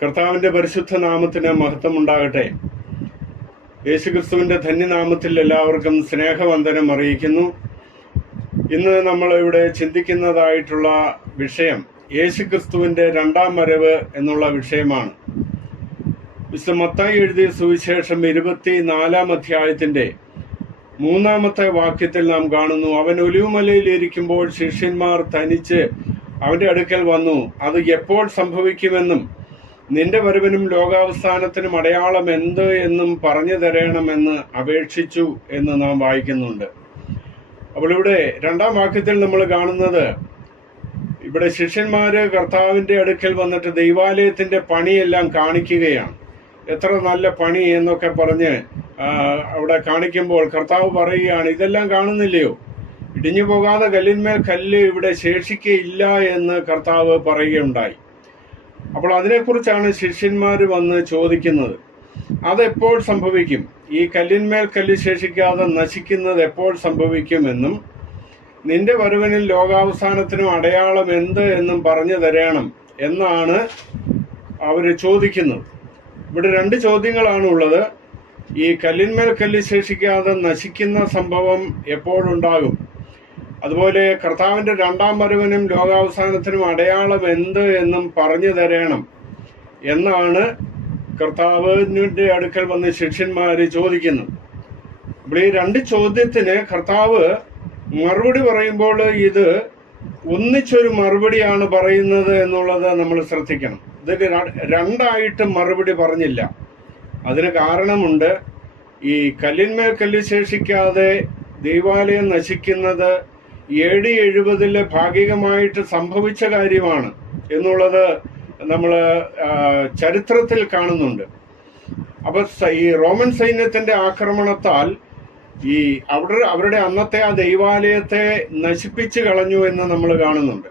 കർത്താവിന്റെ പരിശുദ്ധ നാമത്തിന് മഹത്വം ഉണ്ടാകട്ടെ. യേശുക്രിസ്തുവിന്റെ ധന്യനാമത്തിൽ എല്ലാവർക്കും സ്നേഹവന്ദനം അറിയിക്കുന്നു. ഇന്ന് നമ്മൾ ഇവിടെ ചിന്തിക്കുന്നതായിട്ടുള്ള വിഷയം യേശുക്രിസ്തുവിന്റെ രണ്ടാം വരവ് എന്നുള്ള വിഷയമാണ്. വിശുദ്ധ മത്തായി എഴുതിയ സുവിശേഷം 24-ാം അധ്യായത്തിന്റെ 3-ാമത്തെ വാക്യത്തിൽ നാം കാണുന്നു, അവൻ ഒലിവുമലയിൽ ഇരിക്കുമ്പോൾ ശിഷ്യന്മാർ തനിച്ച് അവന്റെ അടുക്കൽ വന്നു. അത് എപ്പോൾ സംഭവിക്കുമെന്നും നിന്റെ വരവിനും ലോകാവസാനത്തിനും അടയാളം എന്ത് എന്നും പറഞ്ഞു തരണമെന്ന് അപേക്ഷിച്ചു എന്ന് നാം വായിക്കുന്നുണ്ട്. അപ്പോൾ ഇവിടെ 2-ാം വാക്യത്തിൽ നമ്മൾ കാണുന്നത്, ഇവിടെ ശിഷ്യന്മാര് കർത്താവിന്റെ അടുക്കൽ വന്നിട്ട് ദൈവാലയത്തിന്റെ പണിയെല്ലാം കാണിക്കുകയാണ്. എത്ര നല്ല പണി എന്നൊക്കെ പറഞ്ഞ് അവിടെ കാണിക്കുമ്പോൾ കർത്താവ് പറയുകയാണ്, ഇതെല്ലാം കാണുന്നില്ലയോ? ഇടിഞ്ഞു പോകാതെ കല്ലിന്മേൽ കല്ല് ഇവിടെ ശേഷിക്കയില്ല എന്ന് കർത്താവ് പറയുകയുണ്ടായി. അപ്പോൾ അതിനെക്കുറിച്ചാണ് ശിഷ്യന്മാർ വന്ന് ചോദിക്കുന്നത്. അതെപ്പോൾ സംഭവിക്കും? ഈ കല്ലിന്മേൽ കല്ല് ശേഷിക്കാതെ നശിക്കുന്നത് എപ്പോൾ സംഭവിക്കുമെന്നും നിന്റെ വരവിനും ലോകാവസാനത്തിനും അടയാളം എന്ത് എന്നും പറഞ്ഞു തരണം എന്നാണ് അവർ ചോദിക്കുന്നത്. ഇവിടെ 2 ചോദ്യങ്ങളാണ് ഉള്ളത്. ഈ കല്ലിന്മേൽ കല്ല് ശേഷിക്കാതെ നശിക്കുന്ന സംഭവം എപ്പോഴുണ്ടാകും, അതുപോലെ കർത്താവിന്റെ രണ്ടാം വരവിനും ലോകാവസാനത്തിനും അടയാളം എന്ത് എന്നും പറഞ്ഞു തരണം എന്നാണ് കർത്താവിന്റെ അടുക്കൽ വന്ന് ശിഷ്യന്മാര് ചോദിക്കുന്നത്. ഇവിടെ ഈ 2 ചോദ്യത്തിന് കർത്താവ് മറുപടി പറയുമ്പോൾ ഇത് ഒന്നിച്ചൊരു മറുപടിയാണ് പറയുന്നത് എന്നുള്ളത് നമ്മൾ ശ്രദ്ധിക്കണം. ഇതിന് 2ആയിട്ട് മറുപടി പറഞ്ഞില്ല. അതിന് കാരണമുണ്ട്. ഈ കല്ലിന്മേൽ കല്ല് ശേഷിക്കാതെ ദൈവാലയം നശിക്കുന്നത് AD 70 ഭാഗികമായിട്ട് സംഭവിച്ച കാര്യമാണ് എന്നുള്ളത് നമ്മൾ ചരിത്രത്തിൽ കാണുന്നുണ്ട്. അപ്പൊ ഈ റോമൻ സൈന്യത്തിന്റെ ആക്രമണത്താൽ ഈ അവരുടെ അന്നത്തെ ആ ദൈവാലയത്തെ നശിപ്പിച്ചു കളഞ്ഞു എന്ന് നമ്മൾ കാണുന്നുണ്ട്.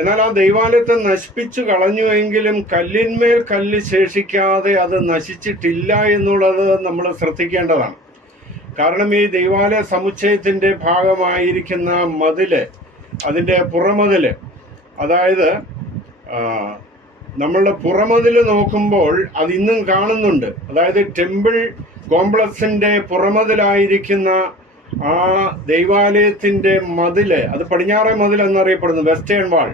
എന്നാൽ ആ ദൈവാലയത്തെ നശിപ്പിച്ചു കളഞ്ഞുവെങ്കിലും കല്ലിന്മേൽ കല്ല് ശേഷിക്കാതെ അത് നശിച്ചിട്ടില്ല എന്നുള്ളത് നമ്മൾ ശ്രദ്ധിക്കേണ്ടതാണ്. കാരണം ഈ ദൈവാലയ സമുച്ചയത്തിന്റെ ഭാഗമായിരിക്കുന്ന മതില്, അതിന്റെ പുറമതില്, അതായത് നമ്മളുടെ പുറമതില് നോക്കുമ്പോൾ അത് ഇന്നും കാണുന്നുണ്ട്. അതായത് ടെമ്പിൾ കോംപ്ലക്സിന്റെ പുറമതിലായിരിക്കുന്ന ആ ദൈവാലയത്തിന്റെ മതില്, അത് പടിഞ്ഞാറേ മതിൽ എന്നറിയപ്പെടുന്നു, വെസ്റ്റേൺ വാൾ.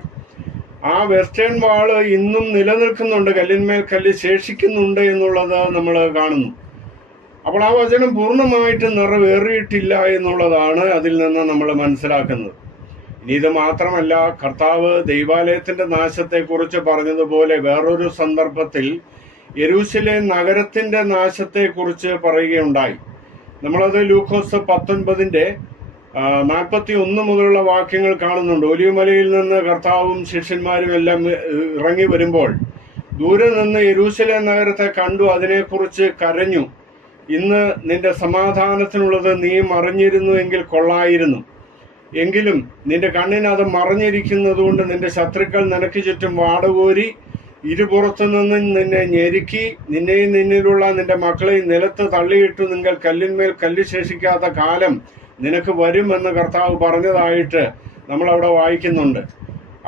ആ വെസ്റ്റേൺ വാള് ഇന്നും നിലനിൽക്കുന്നുണ്ട്, കല്ലിന്മേൽ കല്ല് ശേഷിക്കുന്നുണ്ട് എന്നുള്ളത് നമ്മൾ കാണുന്നു. അപ്പോൾ ആ വചനം പൂർണ്ണമായിട്ട് നിറവേറിയിട്ടില്ല എന്നുള്ളതാണ് അതിൽ നിന്ന് നമ്മൾ മനസ്സിലാക്കുന്നത്. ഇനി ഇത് മാത്രമല്ല, കർത്താവ് ദൈവാലയത്തിന്റെ നാശത്തെക്കുറിച്ച് പറഞ്ഞതുപോലെ വേറൊരു സന്ദർഭത്തിൽ യെരൂശലേം നഗരത്തിന്റെ നാശത്തെക്കുറിച്ച് പറയുകയുണ്ടായി. നമ്മളത് ലൂക്കോസ് 19-ന്റെ 41 മുതലുള്ള വാക്യങ്ങൾ കാണുന്നുണ്ട്. ഒലിവുമലയിൽ നിന്ന് കർത്താവും ശിഷ്യന്മാരും എല്ലാം ഇറങ്ങി വരുമ്പോൾ ദൂരെ നിന്ന് യെരൂശലേം നഗരത്തെ കണ്ടു, അതിനെക്കുറിച്ച് കരഞ്ഞു. ഇന്ന് നിന്റെ സമാധാനത്തിനുള്ളത് നീ മറിഞ്ഞിരുന്നു എങ്കിൽ കൊള്ളായിരുന്നു. എങ്കിലും നിന്റെ കണ്ണിന് അത് മറഞ്ഞിരിക്കുന്നത് കൊണ്ട് നിന്റെ ശത്രുക്കൾ നിനക്ക് ചുറ്റും വാടുകോരി ഇരുപുറത്തു നിന്നും നിന്നെ ഞെരുക്കി നിന്നെയും നിന്നിലുള്ള നിന്റെ മക്കളെയും നിലത്ത് തള്ളിയിട്ടു, നിങ്ങൾ കല്ലിന്മേൽ കല്ല് ശേഷിക്കാത്ത കാലം നിനക്ക് വരുമെന്ന് കർത്താവ് പറഞ്ഞതായിട്ട് നമ്മൾ അവിടെ വായിക്കുന്നുണ്ട്.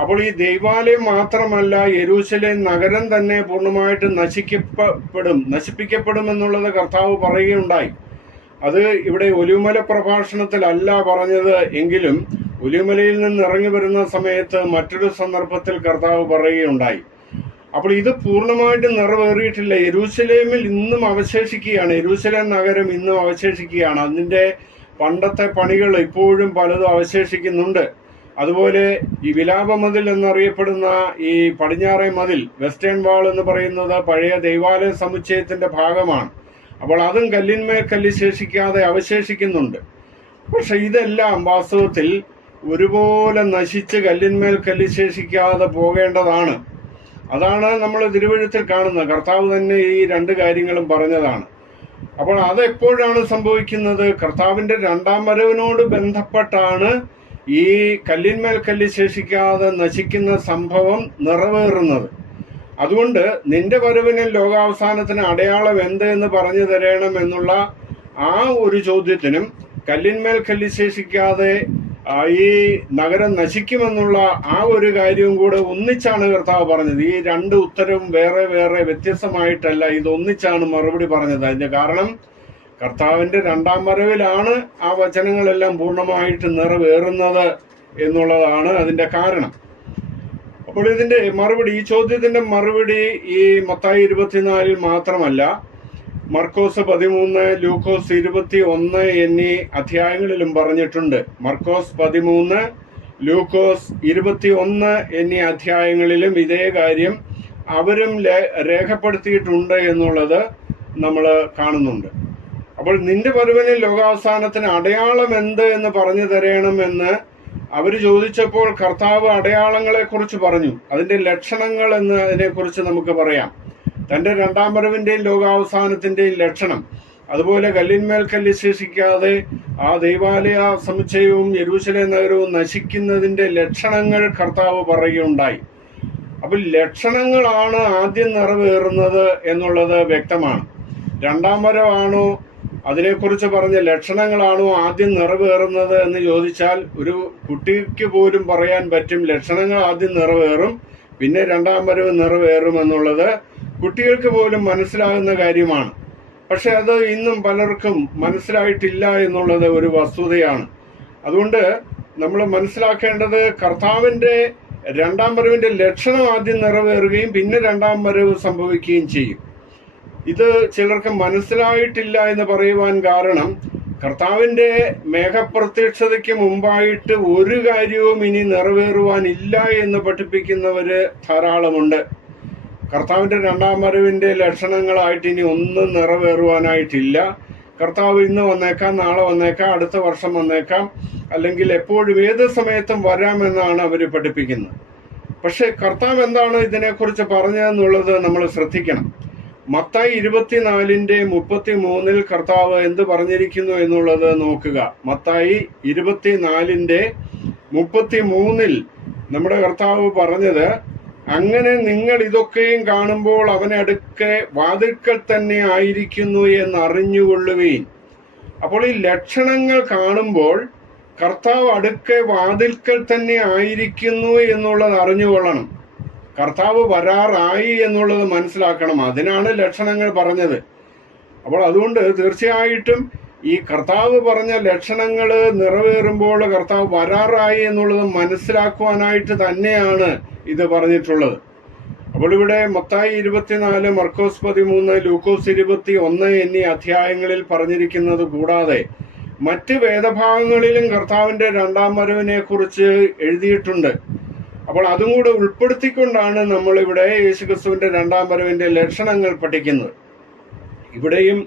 അപ്പോൾ ഈ ദൈവാലയം മാത്രമല്ല, യെരൂശലേം നഗരം തന്നെ പൂർണ്ണമായിട്ട് നശിപ്പിക്കപ്പെടും എന്നുള്ളത് കർത്താവ് പറയുകയുണ്ടായി. അത് ഇവിടെ ഒലിവുമല പ്രഭാഷണത്തിലല്ല പറഞ്ഞത്, എങ്കിലും ഒലിവുമലയിൽ നിന്ന് ഇറങ്ങി വരുന്ന സമയത്ത് മറ്റൊരു സന്ദർഭത്തിൽ കർത്താവ് പറയുകയുണ്ടായി. അപ്പോൾ ഇത് പൂർണ്ണമായിട്ട് നിറവേറിയിട്ടില്ല. യെരൂശലേമിൽ ഇന്നും അവശേഷിക്കുകയാണ്, യെരൂശലേം നഗരം ഇന്നും അവശേഷിക്കുകയാണ്. അതിന്റെ പണ്ടത്തെ പണികൾ ഇപ്പോഴും പലതും അവശേഷിക്കുന്നുണ്ട്. അതുപോലെ ഈ വിലാപമതിൽ എന്നറിയപ്പെടുന്ന ഈ പടിഞ്ഞാറേ മതിൽ, വെസ്റ്റേൺ വാൾ എന്ന് പറയുന്നത് പഴയ ദൈവാലയ സമുച്ചയത്തിന്റെ ഭാഗമാണ്. അപ്പോൾ അതും കല്ലിന്മേൽ കല്ല് ശേഷിക്കാതെ അവശേഷിക്കുന്നുണ്ട്. പക്ഷെ ഇതെല്ലാം വാസ്തവത്തിൽ ഒരുപോലെ നശിച്ച് കല്ലിന്മേൽ കല്ല് ശേഷിക്കാതെ പോകേണ്ടതാണ്. അതാണ് നമ്മൾ തിരുവെഴുത്തിൽ കാണുന്നത്. കർത്താവ് തന്നെ ഈ 2 കാര്യങ്ങളും പറഞ്ഞതാണ്. അപ്പോൾ അതെപ്പോഴാണ് സംഭവിക്കുന്നത്? കർത്താവിന്റെ രണ്ടാം വരവിനോട് ബന്ധപ്പെട്ടാണ് ഈ കല്ലിന്മേൽ കല്ല് ശേഷിക്കാതെ നശിക്കുന്ന സംഭവം നിറവേറുന്നത്. അതുകൊണ്ട് നിന്റെ വരവിനും ലോകാവസാനത്തിന് അടയാളം എന്ത് എന്ന് പറഞ്ഞു തരണം എന്നുള്ള ആ ഒരു ചോദ്യത്തിനും കല്ലിന്മേൽ കല്ല് ശേഷിക്കാതെ ഈ നഗരം നശിക്കുമെന്നുള്ള ആ ഒരു കാര്യവും കൂടെ ഒന്നിച്ചാണ് കർത്താവ് പറഞ്ഞത്. ഈ രണ്ട് ഉത്തരവും വേറെ വേറെ വ്യത്യസ്തമായിട്ടല്ല, ഇത് ഒന്നിച്ചാണ് മറുപടി പറഞ്ഞത്. അതിന്റെ കാരണം കർത്താവിന്റെ രണ്ടാം വരവിലാണ് ആ വചനങ്ങളെല്ലാം പൂർണ്ണമായിട്ട് നിറവേറുന്നത് എന്നുള്ളതാണ് അതിന്റെ കാരണം. അപ്പോൾ ഇതിന്റെ മറുപടി, ഈ ചോദ്യത്തിന്റെ മറുപടി ഈ മത്തായി 24 മാത്രമല്ല, മർക്കോസ് 13, ലൂക്കോസ് 21 എന്നീ അധ്യായങ്ങളിലും പറഞ്ഞിട്ടുണ്ട്. മർക്കോസ് 13, ലൂക്കോസ് 21 എന്നീ അധ്യായങ്ങളിലും ഇതേ കാര്യം അവരും രേഖപ്പെടുത്തിയിട്ടുണ്ട് എന്നുള്ളത് നമ്മൾ കാണുന്നുണ്ട്. അപ്പോൾ നിന്റെ വരവിന് ലോകാവസാനത്തിന് അടയാളം എന്ത് എന്ന് പറഞ്ഞു തരണമെന്ന് അവർ ചോദിച്ചപ്പോൾ കർത്താവ് അടയാളങ്ങളെ കുറിച്ച് പറഞ്ഞു. അതിന്റെ ലക്ഷണങ്ങൾ എന്ന് അതിനെക്കുറിച്ച് നമുക്ക് പറയാം. തന്റെ രണ്ടാം വരവിന്റെയും ലോകാവസാനത്തിന്റെയും ലക്ഷണം, അതുപോലെ കല്ലിന്മേൽ കല്ല് ശേഷിക്കാതെ ആ ദൈവാലയ സമുച്ചയവും യെരൂശലേം നഗരവും നശിക്കുന്നതിന്റെ ലക്ഷണങ്ങൾ കർത്താവ് പറയുകയുണ്ടായി. അപ്പൊ ലക്ഷണങ്ങളാണ് ആദ്യം നിറവേറുന്നത് എന്നുള്ളത് വ്യക്തമാണ്. രണ്ടാം വരവാണോ അതിനെക്കുറിച്ച് പറഞ്ഞ ലക്ഷണങ്ങളാണോ ആദ്യം നിറവേറുന്നത് എന്ന് ചോദിച്ചാൽ ഒരു കുട്ടിക്ക് പോലും പറയാൻ പറ്റും, ലക്ഷണങ്ങൾ ആദ്യം നിറവേറും പിന്നെ രണ്ടാം വരവ് നിറവേറും എന്നുള്ളത് കുട്ടികൾക്ക് പോലും മനസ്സിലാകുന്ന കാര്യമാണ്. പക്ഷെ അത് ഇന്നും പലർക്കും മനസ്സിലായിട്ടില്ല എന്നുള്ളത് ഒരു വസ്തുതയാണ്. അതുകൊണ്ട് നമ്മൾ മനസ്സിലാക്കേണ്ടത് കർത്താവിന്റെ രണ്ടാം വരവിന്റെ ലക്ഷണം ആദ്യം നിറവേറുകയും പിന്നെ രണ്ടാം വരവ് സംഭവിക്കുകയും ചെയ്യും. ഇത് ചിലർക്ക് മനസ്സിലായിട്ടില്ല എന്ന് പറയുവാൻ കാരണം, കർത്താവിന്റെ മേഘപ്രത്യക്ഷതയ്ക്ക് മുമ്പായിട്ട് ഒരു കാര്യവും ഇനി നിറവേറുവാനില്ല എന്ന് പഠിപ്പിക്കുന്നവര് ധാരാളമുണ്ട്. കർത്താവിന്റെ രണ്ടാം വരവിന്റെ ലക്ഷണങ്ങളായിട്ട് ഇനി ഒന്നും നിറവേറുവാനായിട്ടില്ല. കർത്താവ് ഇന്ന് വന്നേക്കാം, നാളെ വന്നേക്കാം, അടുത്ത വർഷം വന്നേക്കാം, അല്ലെങ്കിൽ എപ്പോഴും ഏത് സമയത്തും വരാമെന്നാണ് അവർ പഠിപ്പിക്കുന്നത്. പക്ഷെ കർത്താവ് എന്താണ് ഇതിനെക്കുറിച്ച് പറഞ്ഞതെന്നുള്ളത് നമ്മൾ ശ്രദ്ധിക്കണം. മത്തായി 24:33 കർത്താവ് എന്ത് പറഞ്ഞിരിക്കുന്നു എന്നുള്ളത് നോക്കുക. മത്തായി 24:33 നമ്മുടെ കർത്താവ് പറഞ്ഞത്, അങ്ങനെ നിങ്ങൾ ഇതൊക്കെയും കാണുമ്പോൾ അവനടുക്കെ വാതിൽക്കൽ തന്നെ ആയിരിക്കുന്നു എന്ന് അറിഞ്ഞുകൊള്ളുവീൻ. അപ്പോൾ ഈ ലക്ഷണങ്ങൾ കാണുമ്പോൾ കർത്താവ് അടുക്കെ വാതിൽക്കൽ തന്നെ ആയിരിക്കുന്നു എന്നുള്ളത് അറിഞ്ഞുകൊള്ളണം. കർത്താവ് വരാറായി എന്നുള്ളത് മനസ്സിലാക്കണം. അതിനാണ് ലക്ഷണങ്ങൾ പറഞ്ഞത്. അപ്പോൾ അതുകൊണ്ട് തീർച്ചയായിട്ടും ഈ കർത്താവ് പറഞ്ഞ ലക്ഷണങ്ങൾ നിറവേറുമ്പോൾ കർത്താവ് വരാറായി എന്നുള്ളത് മനസ്സിലാക്കുവാനായിട്ട് തന്നെയാണ് ഇത് പറഞ്ഞിട്ടുള്ളത്. അപ്പോൾ ഇവിടെ മത്തായി 24, മർക്കോസ് 13, ലൂക്കോസ് 21 എന്നീ അധ്യായങ്ങളിൽ പറഞ്ഞിരിക്കുന്നത് കൂടാതെ മറ്റ് വേദഭാഗങ്ങളിലും കർത്താവിന്റെ രണ്ടാം വരവിനെ കുറിച്ച് എഴുതിയിട്ടുണ്ട്. അപ്പോൾ അതും കൂടെ ഉൾപ്പെടുത്തിക്കൊണ്ടാണ് നമ്മളിവിടെ യേശുക്രിസ്തുവിന്റെ രണ്ടാം വരവിന്റെ ലക്ഷണങ്ങൾ പഠിക്കുന്നത്. ഇവിടെയും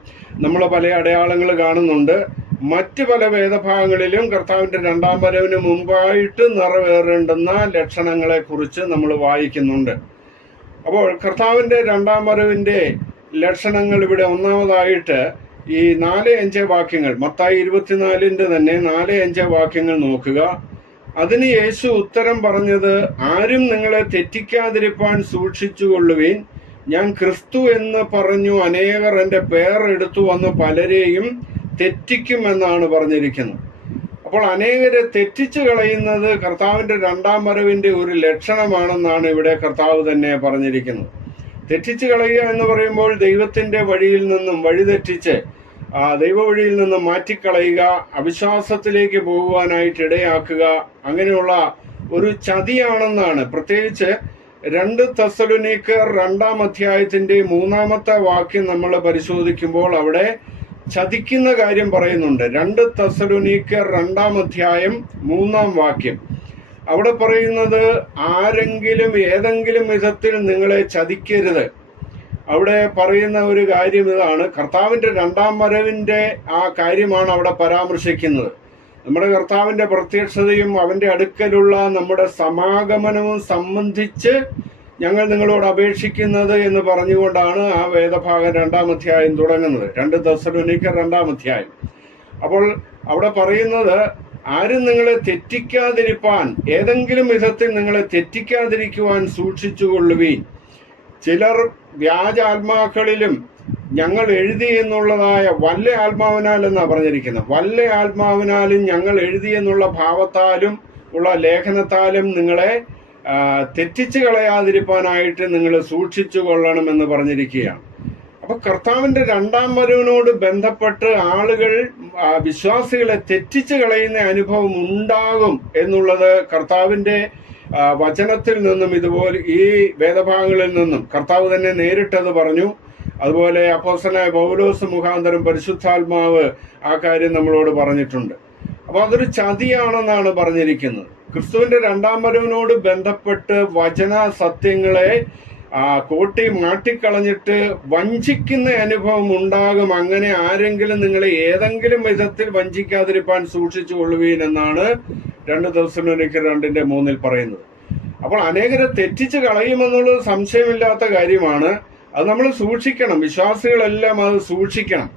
നമ്മൾ പല അടയാളങ്ങൾ കാണുന്നുണ്ട്. മറ്റ് പല വേദഭാഗങ്ങളിലും കർത്താവിന്റെ രണ്ടാം വരവിന് മുമ്പായിട്ട് നിറവേറേണ്ടുന്ന ലക്ഷണങ്ങളെ കുറിച്ച് നമ്മൾ വായിക്കുന്നുണ്ട്. അപ്പോൾ കർത്താവിന്റെ രണ്ടാം വരവിന്റെ ലക്ഷണങ്ങൾ ഇവിടെ ഒന്നാമതായിട്ട് ഈ 4-5 വാക്യങ്ങൾ, മത്തായി 24 തന്നെ 4-5 വാക്യങ്ങൾ നോക്കുക. അതിന് യേശു ഉത്തരം പറഞ്ഞത്, ആരും നിങ്ങളെ തെറ്റിക്കാതിരിപ്പാൻ സൂക്ഷിച്ചുകൊള്ളുവീൻ. ഞാൻ ക്രിസ്തു എന്ന് പറഞ്ഞു അനേകർ എൻ്റെ പേർ എടുത്തു വന്ന് പലരെയും തെറ്റിക്കുമെന്നാണ് പറഞ്ഞിരിക്കുന്നത്. അപ്പോൾ അനേകരെ തെറ്റിച്ചു കളയുന്നത് കർത്താവിന്റെ രണ്ടാം വരവിന്റെ ഒരു ലക്ഷണമാണെന്നാണ് ഇവിടെ കർത്താവ് തന്നെ പറഞ്ഞിരിക്കുന്നത്. തെറ്റിച്ചു കളയുക എന്ന് പറയുമ്പോൾ ദൈവത്തിന്റെ വഴിയിൽ നിന്നും വഴിതെറ്റിച്ച് ദൈവവഴിയിൽ നിന്ന് മാറ്റിക്കളയുക, അവിശ്വാസത്തിലേക്ക് പോകുവാനായിട്ട് ഇടയാക്കുക, അങ്ങനെയുള്ള ഒരു ചതിയാണെന്നാണ്. പ്രത്യേകിച്ച് 2 തെസ്സലോനിക്കർ 2-ാം അധ്യായത്തിന്റെ 3-ാമത്തെ വാക്യം നമ്മൾ പരിശോധിക്കുമ്പോൾ അവിടെ ചതിക്കുന്ന കാര്യം പറയുന്നുണ്ട്. 2 തെസ്സലോനിക്കർ 2-ാം അധ്യായം 3-ാം വാക്യം അവിടെ പറയുന്നത്, ആരെങ്കിലും ഏതെങ്കിലും വിധത്തിൽ നിങ്ങളെ ചതിക്കരുത്. അവിടെ പറയുന്ന ഒരു കാര്യം ഇതാണ്, കർത്താവിന്റെ രണ്ടാം വരവിന്റെ ആ കാര്യമാണ് അവിടെ പരാമർശിക്കുന്നത്. നമ്മുടെ കർത്താവിന്റെ പ്രത്യക്ഷതയും അവന്റെ അടുക്കലുള്ള നമ്മുടെ സമാഗമനവും സംബന്ധിച്ച് ഞങ്ങൾ നിങ്ങളോട് അപേക്ഷിക്കുന്നത് എന്ന് പറഞ്ഞുകൊണ്ടാണ് ആ വേദഭാഗം 2-ാം അധ്യായം തുടങ്ങുന്നത്. 2 തെസ്സലോനിക്കർ 2-ാം അധ്യായം. അപ്പോൾ അവിടെ പറയുന്നത്, ആരും നിങ്ങളെ തെറ്റിക്കാതിരിപ്പാൻ, ഏതെങ്കിലും വിധത്തിൽ നിങ്ങളെ തെറ്റിക്കാതിരിക്കുവാൻ സൂക്ഷിച്ചുകൊള്ളുവീൻ. ചിലർ വ്യാജ ആത്മാക്കളിലും ഞങ്ങൾ എഴുതി എന്നുള്ളതായ വല്ല ആത്മാവിനാൽ എന്നാ പറഞ്ഞിരിക്കുന്നത്. വല്ല ആത്മാവിനാലും ഞങ്ങൾ എഴുതി എന്നുള്ള ഭാവത്താലും ഉള്ള ലേഖനത്താലും നിങ്ങളെ തെറ്റിച്ചു കളയാതിരിക്കാനായിട്ട് നിങ്ങൾ സൂക്ഷിച്ചു കൊള്ളണമെന്ന് പറഞ്ഞിരിക്കുകയാണ്. അപ്പൊ കർത്താവിന്റെ രണ്ടാം വരവിനോട് ബന്ധപ്പെട്ട് ആളുകൾ വിശ്വാസികളെ തെറ്റിച്ചു കളയുന്ന അനുഭവം ഉണ്ടാകും എന്നുള്ളത് കർത്താവിന്റെ വചനത്തിൽ നിന്നും ഇതുപോലെ ഈ വേദഭാഗങ്ങളിൽ നിന്നും കർത്താവ് തന്നെ നേരിട്ടത് പറഞ്ഞു. അതുപോലെ അപ്പോസ്തലനായ പൗലോസ് മുഖാന്തരം പരിശുദ്ധാത്മാവ് ആ കാര്യം നമ്മളോട് പറഞ്ഞിട്ടുണ്ട്. അപ്പൊ അതൊരു ചതിയാണെന്നാണ് പറഞ്ഞിരിക്കുന്നത്. ക്രിസ്തുവിന്റെ രണ്ടാം വരവിനോട് ബന്ധപ്പെട്ട് വചന സത്യങ്ങളെ കോട്ടി മാറ്റിക്കളഞ്ഞിട്ട് വഞ്ചിക്കുന്ന അനുഭവം ഉണ്ടാകും. അങ്ങനെ ആരെങ്കിലും നിങ്ങളെ ഏതെങ്കിലും വിധത്തിൽ വഞ്ചിക്കാതിരിക്കാൻ സൂക്ഷിച്ചു കൊള്ളുവീൻ എന്നാണ് 2 തെസ്സലോനിക്കർ 2:3 പറയുന്നത്. അപ്പോൾ അനേകരെ തെറ്റിച്ച് കളയുമെന്നുള്ളത് സംശയമില്ലാത്ത കാര്യമാണ്. അത് നമ്മൾ സൂക്ഷിക്കണം, വിശ്വാസികളെല്ലാം അത് സൂക്ഷിക്കണം.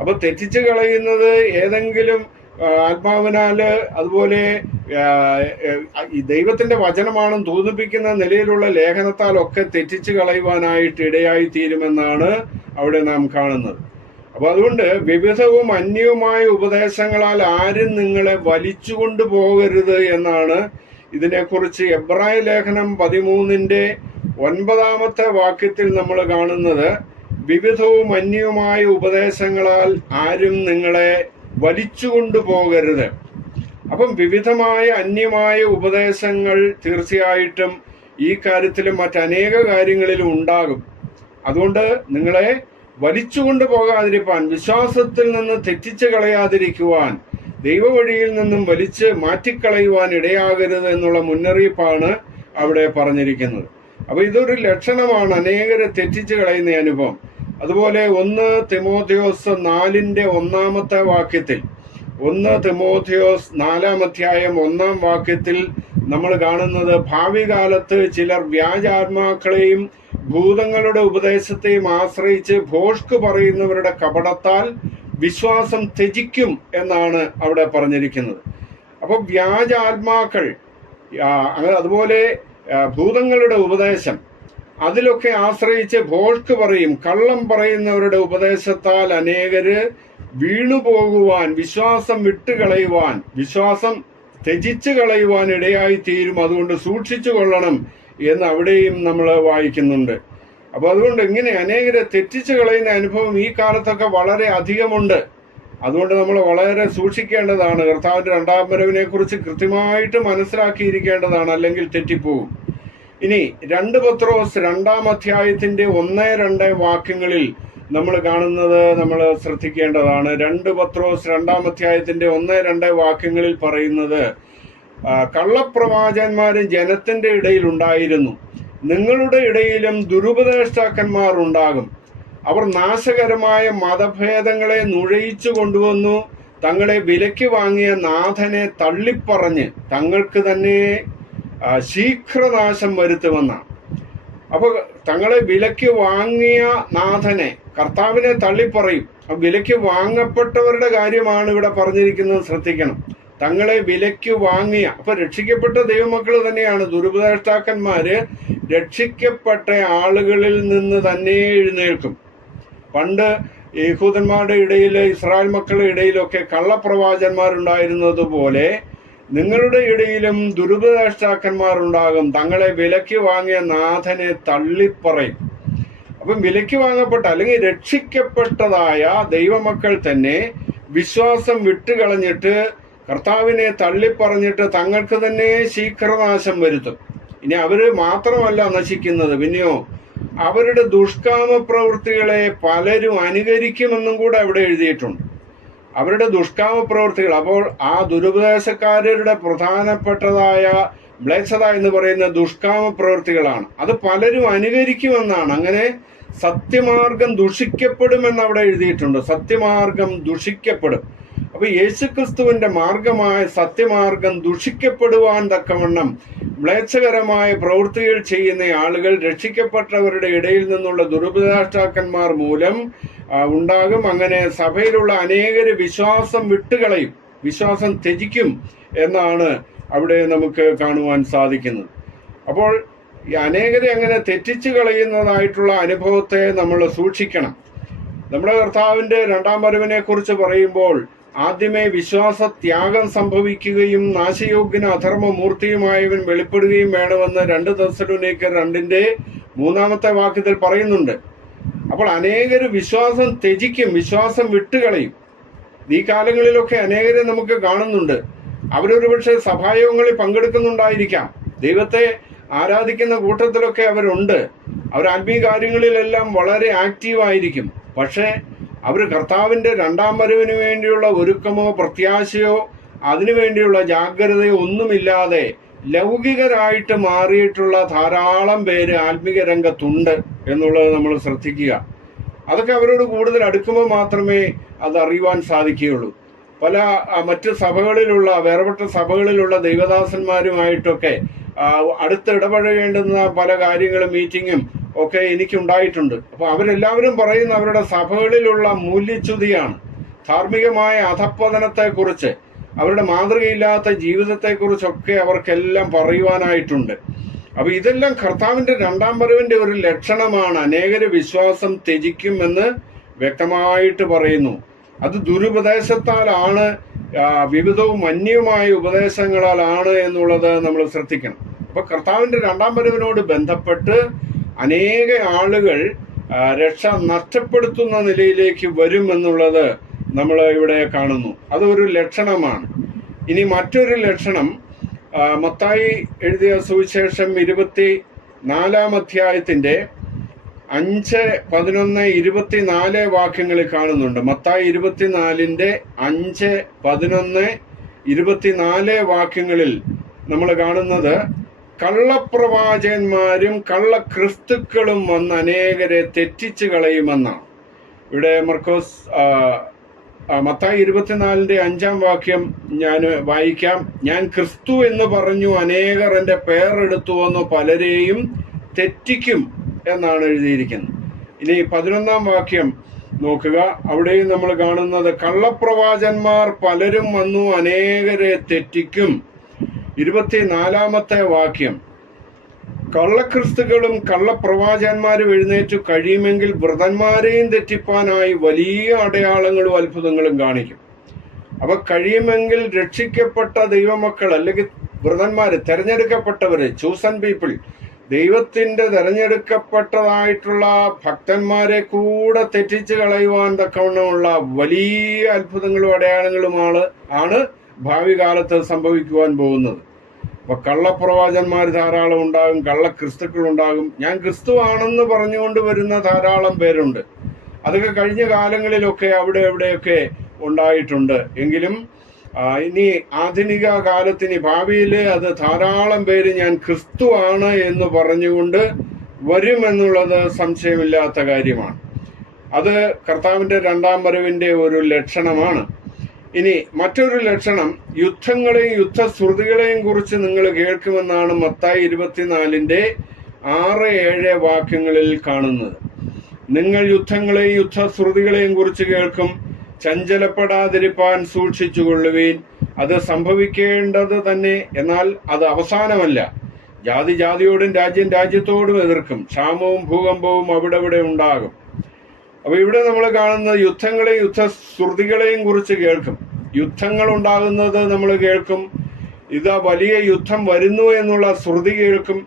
അപ്പൊ തെറ്റിച്ച് കളയുന്നത് ഏതെങ്കിലും ആത്മാവിനാല് അതുപോലെ ഈ ദൈവത്തിന്റെ വചനമാണെന്ന് തോന്നിപ്പിക്കുന്ന നിലയിലുള്ള ലേഖനത്താലൊക്കെ തെറ്റിച്ച് കളയുവാനായിട്ട് ഇടയായി തീരുമെന്നാണ് അവിടെ നാം കാണുന്നത്. അപ്പൊ അതുകൊണ്ട് വിവിധവും അന്യവുമായ ഉപദേശങ്ങളാൽ ആരും നിങ്ങളെ വലിച്ചുകൊണ്ടു പോകരുത് എന്നാണ് ഇതിനെക്കുറിച്ച് എബ്രായ ലേഖനം 13:9 വാക്യത്തിൽ നമ്മൾ കാണുന്നത്. വിവിധവും അന്യവുമായ ഉപദേശങ്ങളാൽ ആരും നിങ്ങളെ വലിച്ചുകൊണ്ടു പോകരുത്. അപ്പം വിവിധമായ അന്യമായ ഉപദേശങ്ങൾ തീർച്ചയായിട്ടും ഈ കാര്യത്തിലും മറ്റനേക കാര്യങ്ങളിലും ഉണ്ടാകും. അതുകൊണ്ട് നിങ്ങളെ വലിച്ചുകൊണ്ടു പോകാതിരിക്കാൻ, വിശ്വാസത്തിൽ നിന്ന് തെറ്റിച്ച് കളയാതിരിക്കുവാൻ, ദൈവവഴിയിൽ നിന്നും വലിച്ച് മാറ്റിക്കളയുവാൻ ഇടയാകരുത് എന്നുള്ള മുന്നറിയിപ്പാണ് അവിടെ പറഞ്ഞിരിക്കുന്നത്. അപ്പൊ ഇതൊരു ലക്ഷണമാണ് അനേകരെ തെറ്റിച്ച് കളയുന്ന അനുഭവം. അതുപോലെ 1 തിമോഥെയോസ് 4:1 വാക്യത്തിൽ 1 തിമോഥെയോസ് 4:1 നമ്മൾ കാണുന്നത്, ഭാവി കാലത്ത് ചിലർ വ്യാജാത്മാക്കളെയും ഭൂതങ്ങളുടെ ഉപദേശത്തെയും ആശ്രയിച്ച് ഭോഷ്ക് പറയുന്നവരുടെ കപടത്താൽ വിശ്വാസം ത്യജിക്കും എന്നാണ് അവിടെ പറഞ്ഞിരിക്കുന്നത്. അപ്പൊ വ്യാജാത്മാക്കൾ, അതുപോലെ ഭൂതങ്ങളുടെ ഉപദേശം, അതിലൊക്കെ ആശ്രയിച്ച് ഭോഷ്ക് പറയും, കള്ളം പറയുന്നവരുടെ ഉപദേശത്താൽ അനേകര് വീണുപോകുവാൻ, വിശ്വാസം വിട്ടുകളയുവാൻ, വിശ്വാസം ത്യജിച്ചു കളയുവാൻ ഇടയായി തീരും. അതുകൊണ്ട് സൂക്ഷിച്ചു കൊള്ളണം എന്ന് അവിടെയും നമ്മൾ വായിക്കുന്നുണ്ട്. അപ്പൊ അതുകൊണ്ട് ഇങ്ങനെ അനേകരെ തെറ്റിച്ചു കളയുന്ന അനുഭവം ഈ കാലത്തൊക്കെ വളരെ അധികമുണ്ട്. അതുകൊണ്ട് നമ്മൾ വളരെ സൂക്ഷിക്കേണ്ടതാണ്. കർത്താവിന്റെ രണ്ടാം വരവിനെ കുറിച്ച് കൃത്യമായിട്ട് മനസ്സിലാക്കിയിരിക്കേണ്ടതാണ്, അല്ലെങ്കിൽ തെറ്റിപ്പോകും. ഇനി 2 പത്രോസ് 2:1-2 വാക്യങ്ങളിൽ നമ്മൾ കാണുന്നത് നമ്മൾ ശ്രദ്ധിക്കേണ്ടതാണ്. 2 പത്രോസ് 2:1-2 വാക്യങ്ങളിൽ പറയുന്നത്, കള്ളപ്രവാചകന്മാരും ജനത്തിന്റെ ഇടയിൽ ഉണ്ടായിരുന്നു, നിങ്ങളുടെ ഇടയിലും ദുരുപദേഷ്ടാക്കന്മാർ ഉണ്ടാകും. അവർ നാശകരമായ മതഭേദങ്ങളെ നുഴയിച്ചു കൊണ്ടുവന്നു തങ്ങളെ വിലയ്ക്ക് വാങ്ങിയ നാഥനെ തള്ളിപ്പറഞ്ഞ് തങ്ങൾക്ക് തന്നെ ശീഘ്രനാശം വരുത്തുമെന്നാണ്. അപ്പൊ തങ്ങളെ വിലയ്ക്ക് വാങ്ങിയ നാഥനെ, കർത്താവിനെ തള്ളിപ്പറയും. വിലയ്ക്ക് വാങ്ങപ്പെട്ടവരുടെ കാര്യമാണ് ഇവിടെ പറഞ്ഞിരിക്കുന്നത്, ശ്രദ്ധിക്കണം. തങ്ങളെ വിലയ്ക്ക് വാങ്ങിയ, അപ്പൊ രക്ഷിക്കപ്പെട്ട ദൈവമക്കൾ തന്നെയാണ്. ദുരുപദേഷ്ടാക്കന്മാര് രക്ഷിക്കപ്പെട്ട ആളുകളിൽ നിന്ന് തന്നെ എഴുന്നേൽക്കും. പണ്ട് യഹൂദന്മാരുടെ ഇടയിൽ, ഇസ്രായേൽ മക്കളുടെ ഇടയിലൊക്കെ കള്ളപ്രവാചകന്മാരുണ്ടായിരുന്നത് പോലെ നിങ്ങളുടെ ഇടയിലും ദുരുപദേഷ്ടാക്കന്മാരുണ്ടാകും. തങ്ങളെ വിലയ്ക്ക് വാങ്ങിയ നാഥനെ തള്ളിപ്പറയും. അപ്പം വിലയ്ക്ക് വാങ്ങപ്പെട്ട അല്ലെങ്കിൽ രക്ഷിക്കപ്പെട്ടതായ ദൈവമക്കൾ തന്നെ വിശ്വാസം വിട്ടുകളഞ്ഞിട്ട് കർത്താവിനെ തള്ളിപ്പറഞ്ഞിട്ട് തങ്ങൾക്ക് തന്നെ ശീഘ്രനാശം വരുത്തും. ഇനി അവര് മാത്രമല്ല നശിക്കുന്നത്, പിന്നെയോ അവരുടെ ദുഷ്കാമ പ്രവൃത്തികളെ പലരും അനുകരിക്കുമെന്നും കൂടെ അവിടെ എഴുതിയിട്ടുണ്ട്. അവരുടെ ദുഷ്കാമ പ്രവൃത്തികൾ, അപ്പോൾ ആ ദുരുപദേശക്കാരുടെ പ്രധാനപ്പെട്ടതായ മ്ലേച്ഛത എന്ന് പറയുന്ന ദുഷ്കാമ പ്രവൃത്തികളാണ്. അത് പലരും അനുകരിക്കുമെന്നാണ്. അങ്ങനെ സത്യമാർഗം ദുഷിക്കപ്പെടുമെന്ന് അവിടെ എഴുതിയിട്ടുണ്ട്. സത്യമാർഗം ദുഷിക്കപ്പെടും. അപ്പൊ യേശുക്രിസ്തുവിന്റെ മാർഗമായ സത്യമാർഗം ദുഷിക്കപ്പെടുവാൻ തക്കവണ്ണം മ്ലേച്ഛകരമായ പ്രവൃത്തികൾ ചെയ്യുന്ന ആളുകൾ രക്ഷിക്കപ്പെട്ടവരുടെ ഇടയിൽ നിന്നുള്ള ദുരുപദേഷ്ടാക്കന്മാർ മൂലം ഉണ്ടാകും. അങ്ങനെ സഭയിലുള്ള അനേകര് വിശ്വാസം വിട്ടുകളയും, വിശ്വാസം ത്യജിക്കും എന്നാണ് അവിടെ നമുക്ക് കാണുവാൻ സാധിക്കുന്നത്. അപ്പോൾ ഈ അനേകരെ അങ്ങനെ തെറ്റിച്ചു കളയുന്നതായിട്ടുള്ള അനുഭവത്തെ നമ്മൾ സൂക്ഷിക്കണം. നമ്മുടെ കർത്താവിന്റെ രണ്ടാം വരവിനെ കുറിച്ച് പറയുമ്പോൾ ആദ്യമേ വിശ്വാസ ത്യാഗം സംഭവിക്കുകയും നാശയോഗ്യന അധർമ്മമൂർത്തിയുമായവൻ വെളിപ്പെടുകയും വേണമെന്ന് 2 തെസ്സലോനിക്കർ 2:3 വാക്യത്തിൽ പറയുന്നുണ്ട്. അപ്പോൾ അനേകര് വിശ്വാസം ത്യജിക്കും, വിശ്വാസം വിട്ടുകളയും. ഈ കാലങ്ങളിലൊക്കെ അനേകരെ നമുക്ക് കാണുന്നുണ്ട്. അവരൊരു പക്ഷേ സഭായോഗങ്ങളിൽ പങ്കെടുക്കുന്നുണ്ടായിരിക്കാം, ദൈവത്തെ ആരാധിക്കുന്ന കൂട്ടത്തിലൊക്കെ അവരുണ്ട്, അവർ ആത്മീയ കാര്യങ്ങളിലെല്ലാം വളരെ ആക്റ്റീവായിരിക്കും. പക്ഷേ അവർ കർത്താവിന്റെ രണ്ടാം വരവിന് വേണ്ടിയുള്ള ഒരുക്കമോ പ്രത്യാശയോ അതിനുവേണ്ടിയുള്ള ജാഗ്രതയോ ഒന്നുമില്ലാതെ ലൗകികരായിട്ട് മാറിയിട്ടുള്ള ധാരാളം പേര് ആത്മീയ രംഗത്തുണ്ട് എന്നുള്ളത് നമ്മൾ ശ്രദ്ധിക്കുക. അതൊക്കെ അവരോട് കൂടുതൽ അടുക്കുമ്പോൾ മാത്രമേ അത് അറിയുവാൻ സാധിക്കുകയുള്ളൂ. പല മറ്റ് സഭകളിലുള്ള വേർപെട്ട സഭകളിലുള്ള ദൈവദാസന്മാരുമായിട്ടൊക്കെ അടുത്ത് ഇടപഴകേണ്ടുന്ന പല കാര്യങ്ങളും മീറ്റിങ്ങും ഒക്കെ എനിക്കുണ്ടായിട്ടുണ്ട്. അപ്പോൾ അവരെല്ലാവരും പറയുന്ന അവരുടെ സഭകളിലുള്ള മൂല്യച്യുതിയാണ്, ധാർമ്മികമായ അധപ്പതനത്തെക്കുറിച്ച്, അവരുടെ മാതൃകയില്ലാത്ത ജീവിതത്തെക്കുറിച്ചൊക്കെ അവർക്കെല്ലാം പറയുവാനായിട്ടുണ്ട്. അപ്പൊ ഇതെല്ലാം കർത്താവിന്റെ രണ്ടാം വരവിന്റെ ഒരു ലക്ഷണമാണ്. അനേകര് വിശ്വാസം ത്യജിക്കുമെന്ന് വ്യക്തമായിട്ട് പറയുന്നു. അത് ദുരുപദേശത്താലാണ്, വിവിധവും അന്യവുമായ ഉപദേശങ്ങളാലാണ് എന്നുള്ളത് നമ്മൾ ശ്രദ്ധിക്കണം. അപ്പൊ കർത്താവിന്റെ രണ്ടാം വരവിനോട് ബന്ധപ്പെട്ട് അനേക ആളുകൾ രക്ഷ നഷ്ടപ്പെടുത്തുന്ന നിലയിലേക്ക് വരും എന്നുള്ളത് നമ്മൾ ഇവിടെ കാണുന്നു. അതൊരു ലക്ഷണമാണ്. ഇനി മറ്റൊരു ലക്ഷണം മത്തായി എഴുതിയ സുവിശേഷം 24-ാം അധ്യായത്തിന്റെ 5, 11, 24 വാക്യങ്ങളിൽ കാണുന്നുണ്ട്. മത്തായി 24-ന്റെ 5, 11, 24 വാക്യങ്ങളിൽ നമ്മൾ കാണുന്നത് കള്ളപ്രവാചകന്മാരും കള്ളക്രിസ്തുക്കളും വന്ന് അനേകരെ തെറ്റിച്ചു കളയുമെന്നാണ്. ഇവിടെ മത്തായി 24-ന്റെ 5-ാം വാക്യം ഞാൻ വായിക്കാം. ഞാൻ ക്രിസ്തു എന്ന് പറഞ്ഞു അനേകർ എൻ്റെ പേരെടുത്തു വന്നു പലരെയും തെറ്റിക്കും എന്നാണ് എഴുതിയിരിക്കുന്നത്. ഇനി 11-ാം വാക്യം നോക്കുക. അവിടെയും നമ്മൾ കാണുന്നത് കള്ളപ്രവാചകന്മാർ പലരും വന്നു അനേകരെ തെറ്റിക്കും. 24-ാമത്തെ വാക്യം കള്ളക്രിസ്തുക്കളും കള്ളപ്രവാചകന്മാരും എഴുന്നേറ്റു കഴിയുമെങ്കിൽ വ്രതന്മാരെയും തെറ്റിപ്പാനായി വലിയ അടയാളങ്ങളും അത്ഭുതങ്ങളും കാണിക്കും. അപ്പൊ കഴിയുമെങ്കിൽ രക്ഷിക്കപ്പെട്ട ദൈവമക്കൾ അല്ലെങ്കിൽ വ്രതന്മാര്, തെരഞ്ഞെടുക്കപ്പെട്ടവര്, ചൂസൺ പീപ്പിൾ, ദൈവത്തിന്റെ തെരഞ്ഞെടുക്കപ്പെട്ടതായിട്ടുള്ള ഭക്തന്മാരെ കൂടെ തെറ്റിച്ച് കളയുവാൻ തക്കവണ്ണമുള്ള വലിയ അത്ഭുതങ്ങളും അടയാളങ്ങളുമാണ് ഭാവി കാലത്ത് സംഭവിക്കുവാൻ പോകുന്നത്. അപ്പൊ കള്ളപ്രവാചകന്മാർ ധാരാളം ഉണ്ടാകും, കള്ളക്രിസ്തുക്കൾ ഉണ്ടാകും. ഞാൻ ക്രിസ്തു ആണെന്ന് പറഞ്ഞുകൊണ്ട് വരുന്ന ധാരാളം പേരുണ്ട്. അതൊക്കെ കഴിഞ്ഞ കാലങ്ങളിലൊക്കെ അവിടെ എവിടെയൊക്കെ ഉണ്ടായിട്ടുണ്ട്. എങ്കിലും ഇനി ആധുനിക കാലത്തിന് ഭാവിയിൽ അത് ധാരാളം പേര് ഞാൻ ക്രിസ്തു ആണ് എന്ന് പറഞ്ഞുകൊണ്ട് വരുമെന്നുള്ളത് സംശയമില്ലാത്ത കാര്യമാണ്. അത് കർത്താവിന്റെ രണ്ടാം വരവിന്റെ ഒരു ലക്ഷണമാണ്. ഇനി മറ്റൊരു ലക്ഷണം യുദ്ധങ്ങളെയും യുദ്ധശ്രുതികളെയും കുറിച്ച് നിങ്ങൾ കേൾക്കുമെന്നാണ് മത്തായി 24-ന്റെ 6, 7 വാക്യങ്ങളിൽ കാണുന്നത്. നിങ്ങൾ യുദ്ധങ്ങളെയും യുദ്ധശ്രുതികളെയും കുറിച്ച് കേൾക്കും, ചഞ്ചലപ്പെടാതിരിപ്പാൻ സൂക്ഷിച്ചുകൊള്ളുവീൻ. അത് സംഭവിക്കേണ്ടത് തന്നെ, എന്നാൽ അത് അവസാനമല്ല. ജാതി ജാതിയോടും രാജ്യം രാജ്യത്തോടും എതിർക്കും, ക്ഷാമവും ഭൂകമ്പവും അവിടെ ഉണ്ടാകും. അപ്പൊ ഇവിടെ നമ്മൾ കാണുന്ന യുദ്ധങ്ങളെയും യുദ്ധശ്രുതികളെയും കുറിച്ച് കേൾക്കും. യുദ്ധങ്ങൾ ഉണ്ടാകുന്നത് നമ്മൾ കേൾക്കും, ഇതാ വലിയ യുദ്ധം വരുന്നു എന്നുള്ള ശ്രുതി കേൾക്കും.